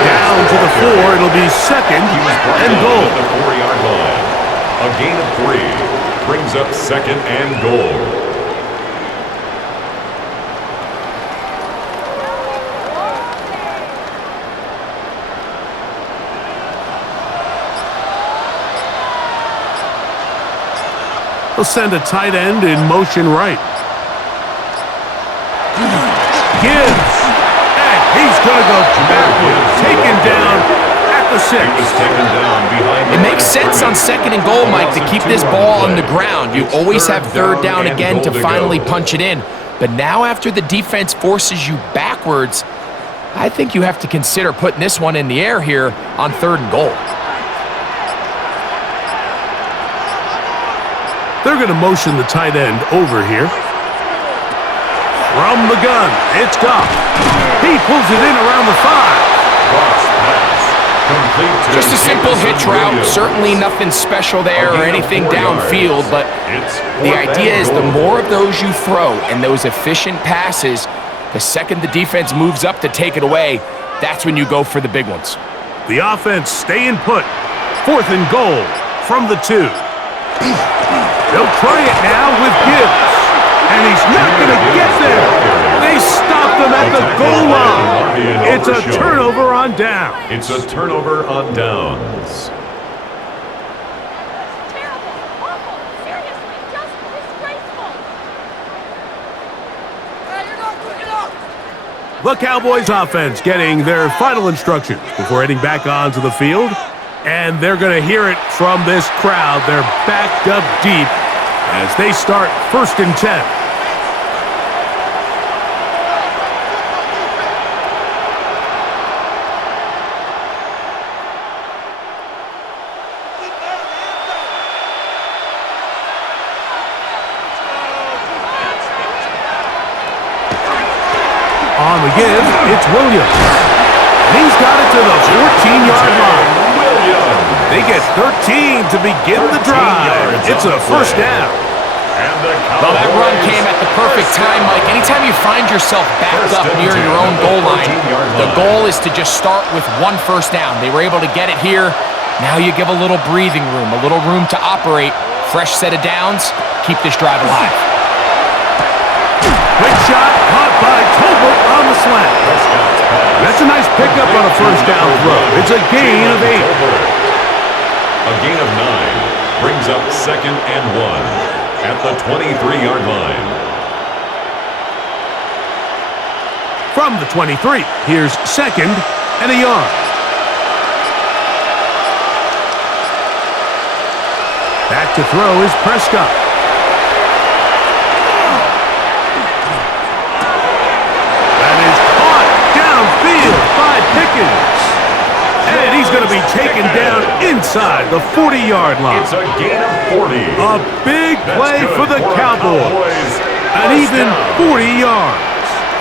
Down to the 4. It'll be second and goal. At the 4-yard line. A gain of 3 brings up second and goal. He'll send a tight end in motion right. Gibbs. And he's going to go backwards. Taken down at the 6. He was taken down behind. It makes sense on second and goal, Mike, to keep this ball on the ground. You always have third down again to finally punch it in. But now after the defense forces you backwards, I think you have to consider putting this one in the air here on third and goal. They're going to motion the tight end over here. From the gun, it's Goff. He pulls it in around the 5. Cross pass. Complete to Just a simple hitch route. Williams. Certainly nothing special there or anything downfield, but It's the fourth idea and is the goal. more of those you throw and those efficient passes, the second the defense moves up to take it away, that's when you go for the big ones. The offense staying put. 4th and goal from the 2. They'll try it now with Gibbs. And he's not going to get there. They stopped him at the goal line. It's a turnover on down. It's a turnover on downs. Terrible, awful, seriously, just disgraceful. You're not good enough. The Cowboys offense getting their final instructions before heading back onto the field. And they're going to hear it from this crowd. They're backed up deep as they start 1st and 10. On the give, it's Williams. He's got it to the 14-yard line. They get 13 to begin the drive. It's a first down. Well, that run came at the perfect time, Mike. Anytime you find yourself backed up near your own goal line, the goal is to just start with 1 first down. They were able to get it here. Now you give a little breathing room, a little room to operate. Fresh set of downs. Keep this drive alive. Quick shot, caught by Tolbert on the slant. That's a nice pickup on a first down throw. It's a gain of 8. A gain of 9 brings up second and 1 at the 23-yard line. From the 23, here's second and a yard. Back to throw is Prescott. That is caught downfield by Pickens. And he's going to be taken down inside the 40-yard line. It's a gain of 40. A big play for the Cowboys. An even 40 yards.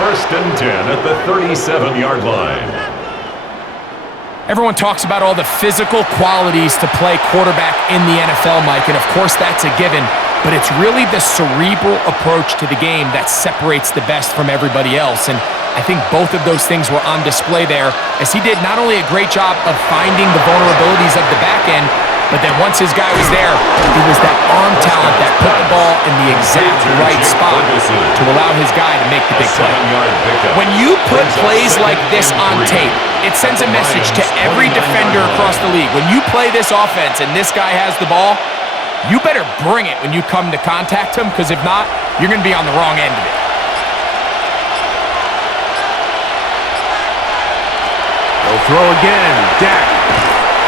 1st and 10 at the 37-yard line. Everyone talks about all the physical qualities to play quarterback in the NFL, Mike, and of course that's a given, but it's really the cerebral approach to the game that separates the best from everybody else, and I think both of those things were on display there, as he did not only a great job of finding the vulnerabilities of the back end, but then once his guy was there, it was that arm talent that put the ball in the exact right spot to allow his guy to make the big play. When you put plays like this on tape, it sends a message to every defender across the league. When you play this offense and this guy has the ball, you better bring it when you come to contact him, because if not, you're going to be on the wrong end of it. They'll throw again. Dak.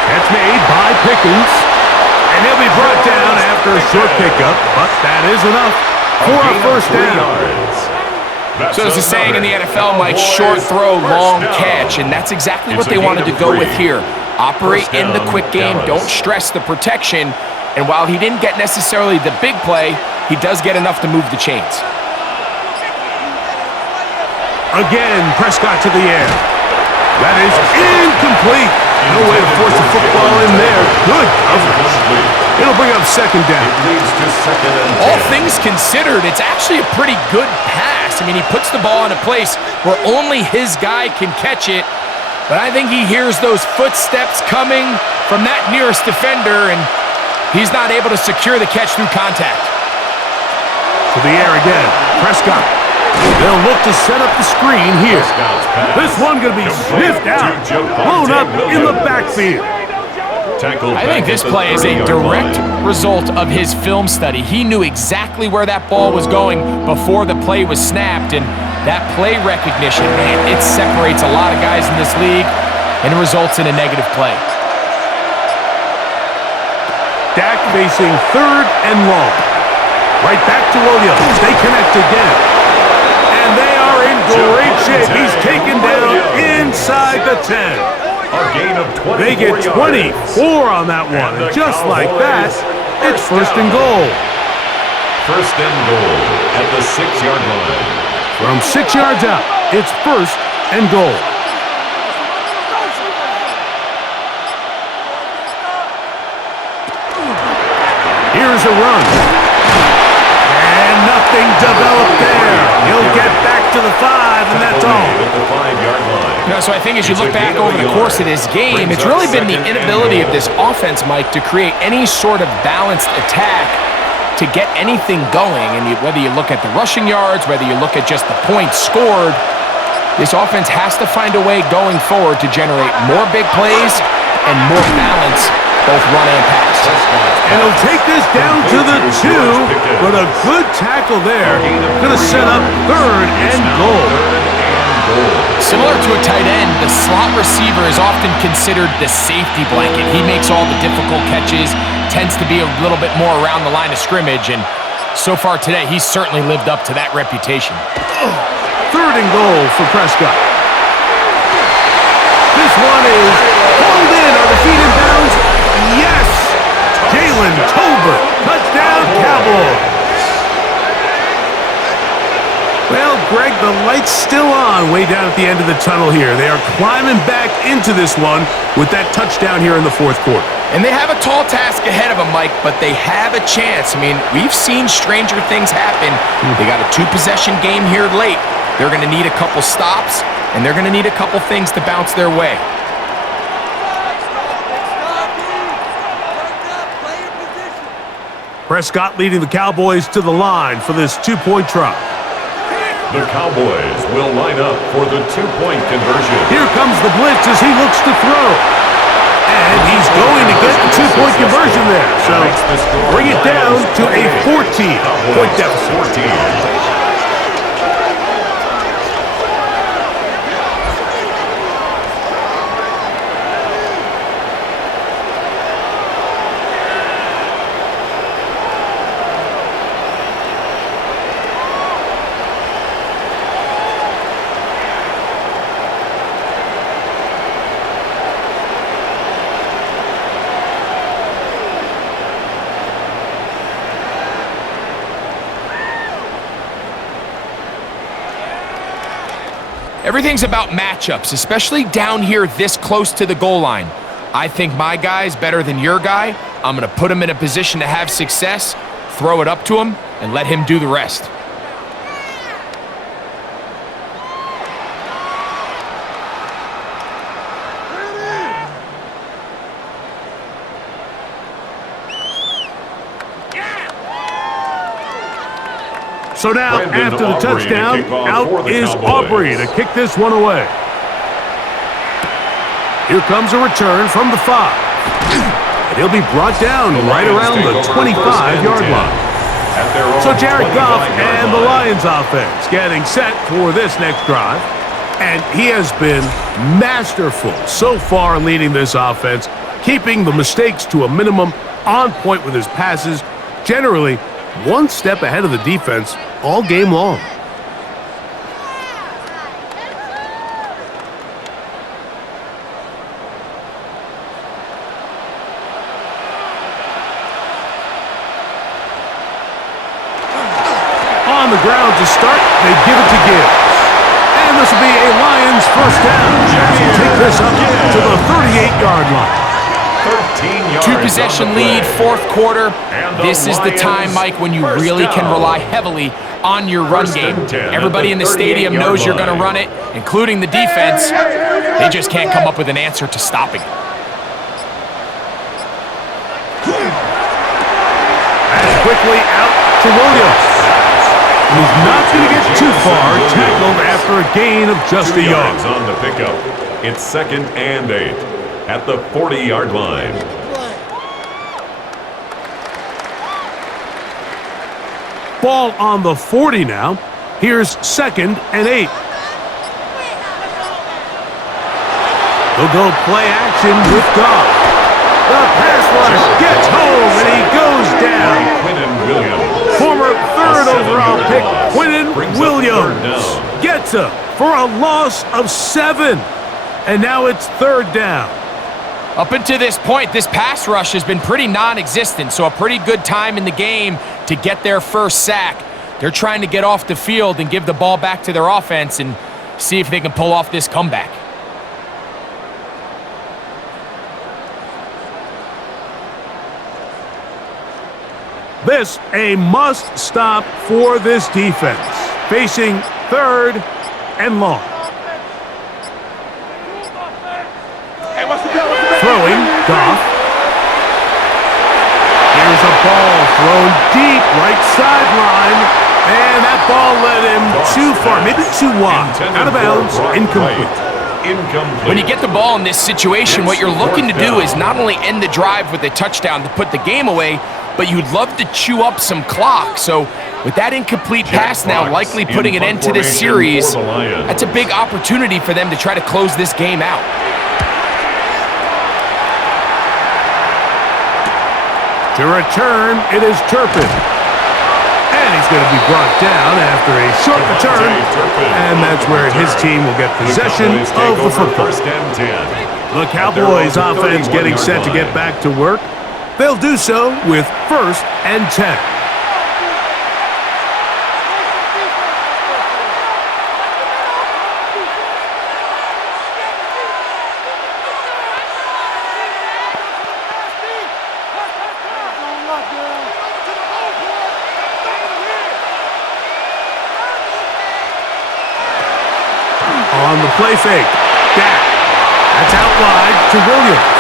That's made by Pickens. And he'll be brought down after a short pickup, but that is enough for a first down. So there's a saying in the NFL, Mike, short throw, long catch, and that's exactly what they wanted to go with here. Operate in the quick game, don't stress the protection, and while he didn't get necessarily the big play, he does get enough to move the chains. Again, Prescott to the air. That is incomplete. No way to force the football in there. Good coverage. It'll That'll bring up second down. It leads to second and 10. All things considered, it's actually a pretty good pass. I mean, he puts the ball in a place where only his guy can catch it. But I think he hears those footsteps coming from that nearest defender, and he's not able to secure the catch through contact. To the air again. Prescott. They'll look to set up the screen here. This one going to be sniffed out. Blown up in the backfield. I think this play is a direct result of his film study. He knew exactly where that ball was going before the play was snapped, and that play recognition, man, it separates a lot of guys in this league and results in a negative play. Dak facing third and long. Right back to Williams. They connect again. And they are in great shape. He's taken down inside the 10. A gain of 24 They get 24 on that one. And just like that, it's first and goal. First and goal at the 6-yard line. From 6 yards out, it's first and goal. Here's a run. And nothing developed there. He'll get back to the 5, and that's all. At the 5-yard line. So I think as you look back over the course of this game, it's really been the inability of this offense, Mike, to create any sort of balanced attack to get anything going. And whether you look at the rushing yards, whether you look at just the points scored, this offense has to find a way going forward to generate more big plays and more balance, both run and pass. And he'll take this down to the 2, but a good tackle there. Going to set up third and goal. Similar to a tight end, the slot receiver is often considered the safety blanket. He makes all the difficult catches, tends to be a little bit more around the line of scrimmage, and so far today, he's certainly lived up to that reputation. Third and goal for Prescott. This one is pulled in. Are the feet in bounds? Yes! Jalen Tolbert, touchdown Cowboys. Well, Greg, the light's still on way down at the end of the tunnel here. They are climbing back into this one with that touchdown here in the fourth quarter. And they have a tall task ahead of them, Mike, but they have a chance. I mean, we've seen stranger things happen. They got a 2-possession game here late. They're going to need a couple stops, and they're going to need a couple things to bounce their way. Prescott leading the Cowboys to the line for this 2-point try. The Cowboys will line up for the 2-point conversion. Here comes the blitz as he looks to throw. And he's going to get the 2-point conversion there. So bring it down to a 14-point deficit. 14. Everything's about matchups, especially down here this close to the goal line. I think my guy's better than your guy. I'm going to put him in a position to have success, throw it up to him, and let him do the rest. So now, after the touchdown, out is Aubrey to kick this one away. Here comes a return from the 5. And he'll be brought down right around the 25-yard line. So Jared Goff and the Lions offense getting set for this next drive. And he has been masterful so far leading this offense, keeping the mistakes to a minimum, on point with his passes, generally one step ahead of the defense all game long. On the ground to start, they give it to Gibbs. And this will be a Lions first down. Take this up to the 38-yard line. 13 yards Two-possession on the lead, play. fourth quarter. And the This is the time, Lions, Mike, when you first really can down. rely heavily on your run First game. and 10 at Everybody the in the stadium 38-yard knows you're going to line. run it, including the defense. They just can't come up with an answer to stopping it. Pass quickly out to Williams. He's not going to get too far, tackled after a gain of just 2 a yard. yards on the pickup. It's 2nd and 8 at the 40-yard line. Ball on the 40 now. Here's 2nd and 8. They'll go play action with Goff. The pass rush gets home and he goes down. Quinnen Williams. Former third overall pick Brings Quinnen up third Williams down. gets him for a loss of 7. And now it's 3rd down. Up until this point, this pass rush has been pretty non-existent, so a pretty good time in the game to get their first sack. They're trying to get off the field and give the ball back to their offense and see if they can pull off this comeback. This a must-stop for this defense. Facing 3rd and long. Throwing, Goff. Here's a ball thrown deep right sideline. And that ball led him too far, maybe too wide. Out of bounds, incomplete. When you get the ball in this situation, what you're looking to do is not only end the drive with a touchdown to put the game away, but you'd love to chew up some clock. So with that incomplete pass now likely putting an end to this series, that's a big opportunity for them to try to close this game out. To return, it is Turpin. And he's going to be brought down after a short return. And that's where his team will get possession of the football. The Cowboys offense getting set to get back to work. They'll do so with 1st and 10. On the play fake, Dak. That's out wide to Williams.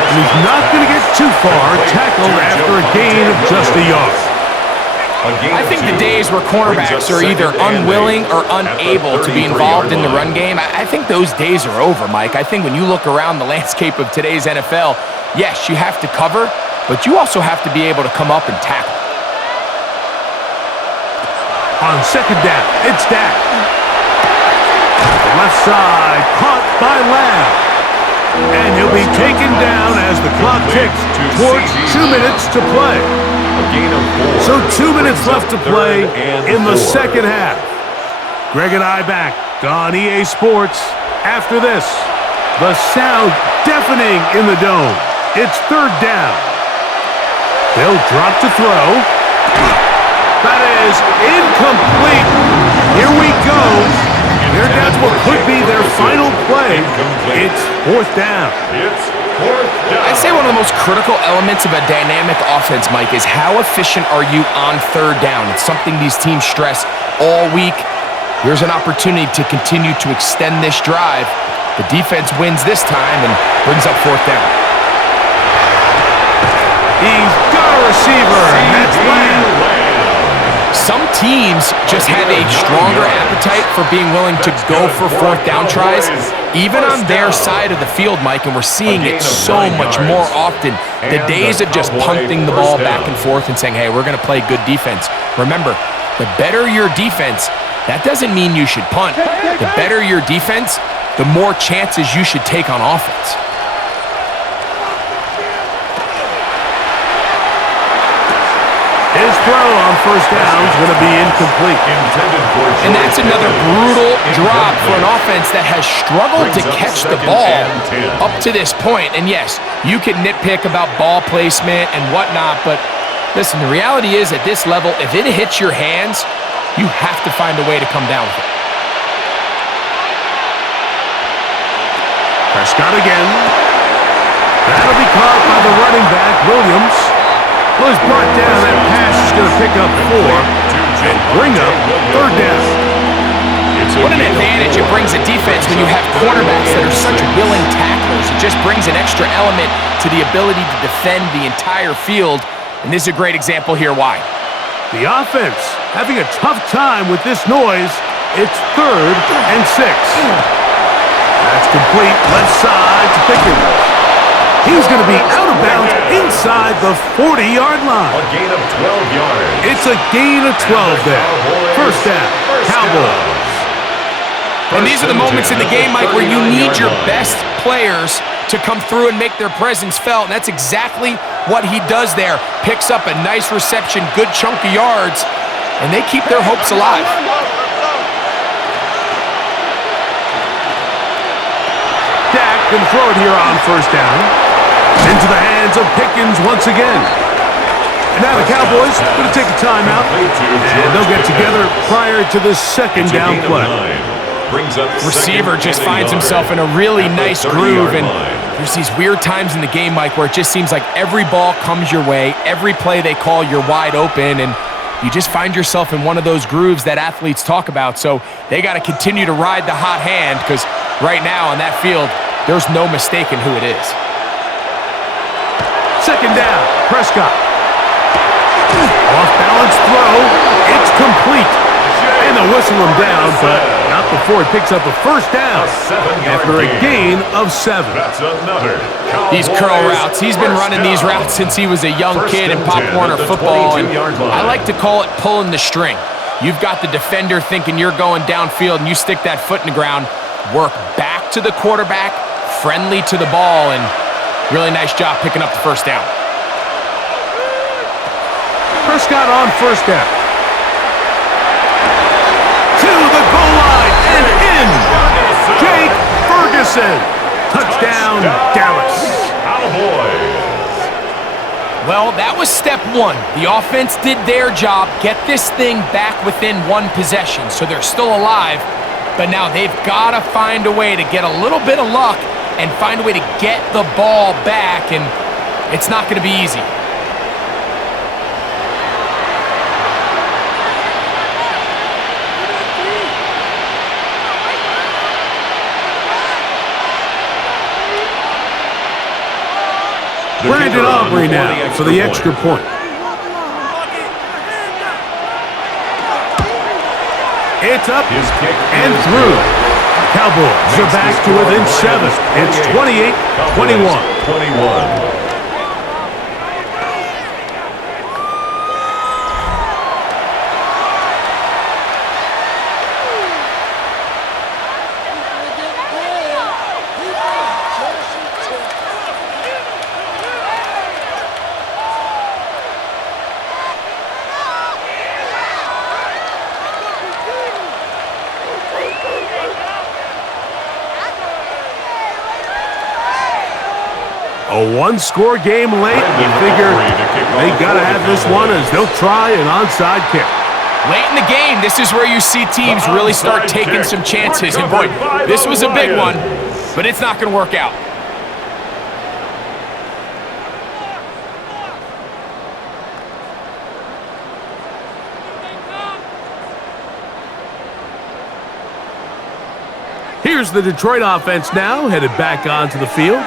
And he's not going to get too far, tackled after a gain of just a yard. I think the days where cornerbacks are either unwilling or unable to be involved in the run game, I think those days are over, Mike. I think when you look around the landscape of today's NFL, yes, you have to cover, but you also have to be able to come up and tackle. On 2nd down, it's Dak. Left side, caught by Lamb. And he'll be taken down as the clock ticks towards 2 minutes to play. So 2 minutes left to play in the second half. Greg and I back on EA Sports. After this, the sound deafening in the dome. It's 3rd down. They'll drop to throw. That is incomplete. Here we go. They're down to what could be their final play. It's 4th down. I'd say one of the most critical elements of a dynamic offense, Mike, is how efficient are you on 3rd down? It's something these teams stress all week. Here's an opportunity to continue to extend this drive. The defense wins this time and brings up 4th down. He's got a receiver, and that's Lamb. Some teams just have a stronger appetite for being willing to go for 4th down tries, even on their side of the field, Mike, and we're seeing it so much more often. The days of just punting the ball back and forth and saying, hey, we're going to play good defense. Remember, the better your defense, that doesn't mean you should punt. The better your defense, the more chances you should take on offense. His throw on 1st down is going to be incomplete. And that's another brutal drop for an offense that has struggled to catch the ball up to this point. And yes, you can nitpick about ball placement and whatnot, but listen, the reality is at this level, if it hits your hands, you have to find a way to come down with it. Prescott again. That'll be caught by the running back, Williams. Well, he's brought down. That pass is going to pick up 4 and bring up 3rd down. What an advantage it brings a defense when you have quarterbacks that are such willing tacklers. It just brings an extra element to the ability to defend the entire field, and this is a great example here why. The offense having a tough time with this noise. It's 3rd and 6. That's complete left side to Pickens. He's going to be out of bounds inside the 40-yard line. A gain of 12 yards. It's a gain of 12 there. First down, Cowboys. And these are the moments in the game, Mike, where you need your best players to come through and make their presence felt. And that's exactly what he does there. Picks up a nice reception, good chunk of yards, and they keep their hopes alive. Dak can throw it here on first down. Into the hands of Pickens once again. And now the Cowboys going to take a timeout, and they'll get together prior to the second down play. Receiver just finds himself in a really nice groove, and there's these weird times in the game, Mike, where it just seems like every ball comes your way, every play they call, you're wide open, and you just find yourself in one of those grooves that athletes talk about. So they got to continue to ride the hot hand, because right now on that field, there's no mistaking who it is. Second down, Prescott. Off-balance throw. It's complete. And they'll whistle him down, but not before he picks up a first down after a gain of 7. That's another. These curl routes. He's been running these routes since he was a young kid in Pop Warner football, and I like to call it pulling the string. You've got the defender thinking you're going downfield, and you stick that foot in the ground, work back to the quarterback, friendly to the ball, and really nice job picking up the first down. Prescott on first down. To the goal line and in. Jake Ferguson. Touchdown, Dallas. Cowboys. Well, that was step 1. The offense did their job, get this thing back within 1 possession, so they're still alive. But now they've got to find a way to get a little bit of luck and find a way to get the ball back, and it's not going to be easy. Brandon Aubrey now for the extra point. It's up and through. Cowboys are back to within 7. It's 28-21. A one-score game late. You figure they got to have this one as they'll try an onside kick. Late in the game, this is where you see teams really start taking some chances. And boy, this was a big one, but it's not going to work out. Here's the Detroit offense now, headed back onto the field.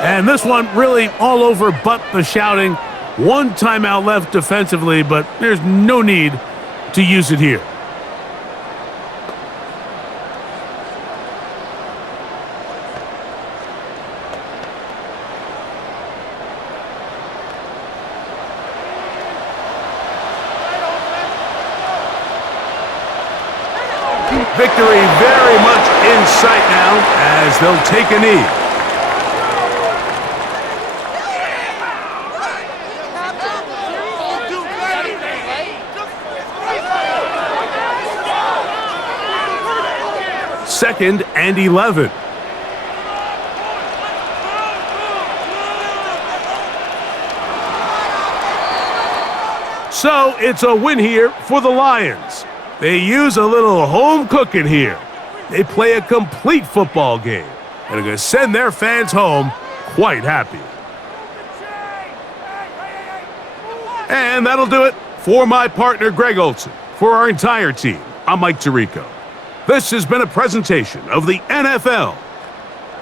And this one really all over but the shouting. One timeout left defensively, but there's no need to use it here. Victory very much in sight now as they'll take a knee. Second and 11. So it's a win here for the Lions. They use a little home cooking here. They play a complete football game and are going to send their fans home quite happy. And that'll do it for my partner, Greg Olson. For our entire team, I'm Mike Tirico. This has been a presentation of the NFL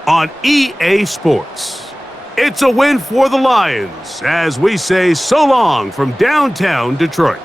on EA Sports. It's a win for the Lions as we say so long from downtown Detroit.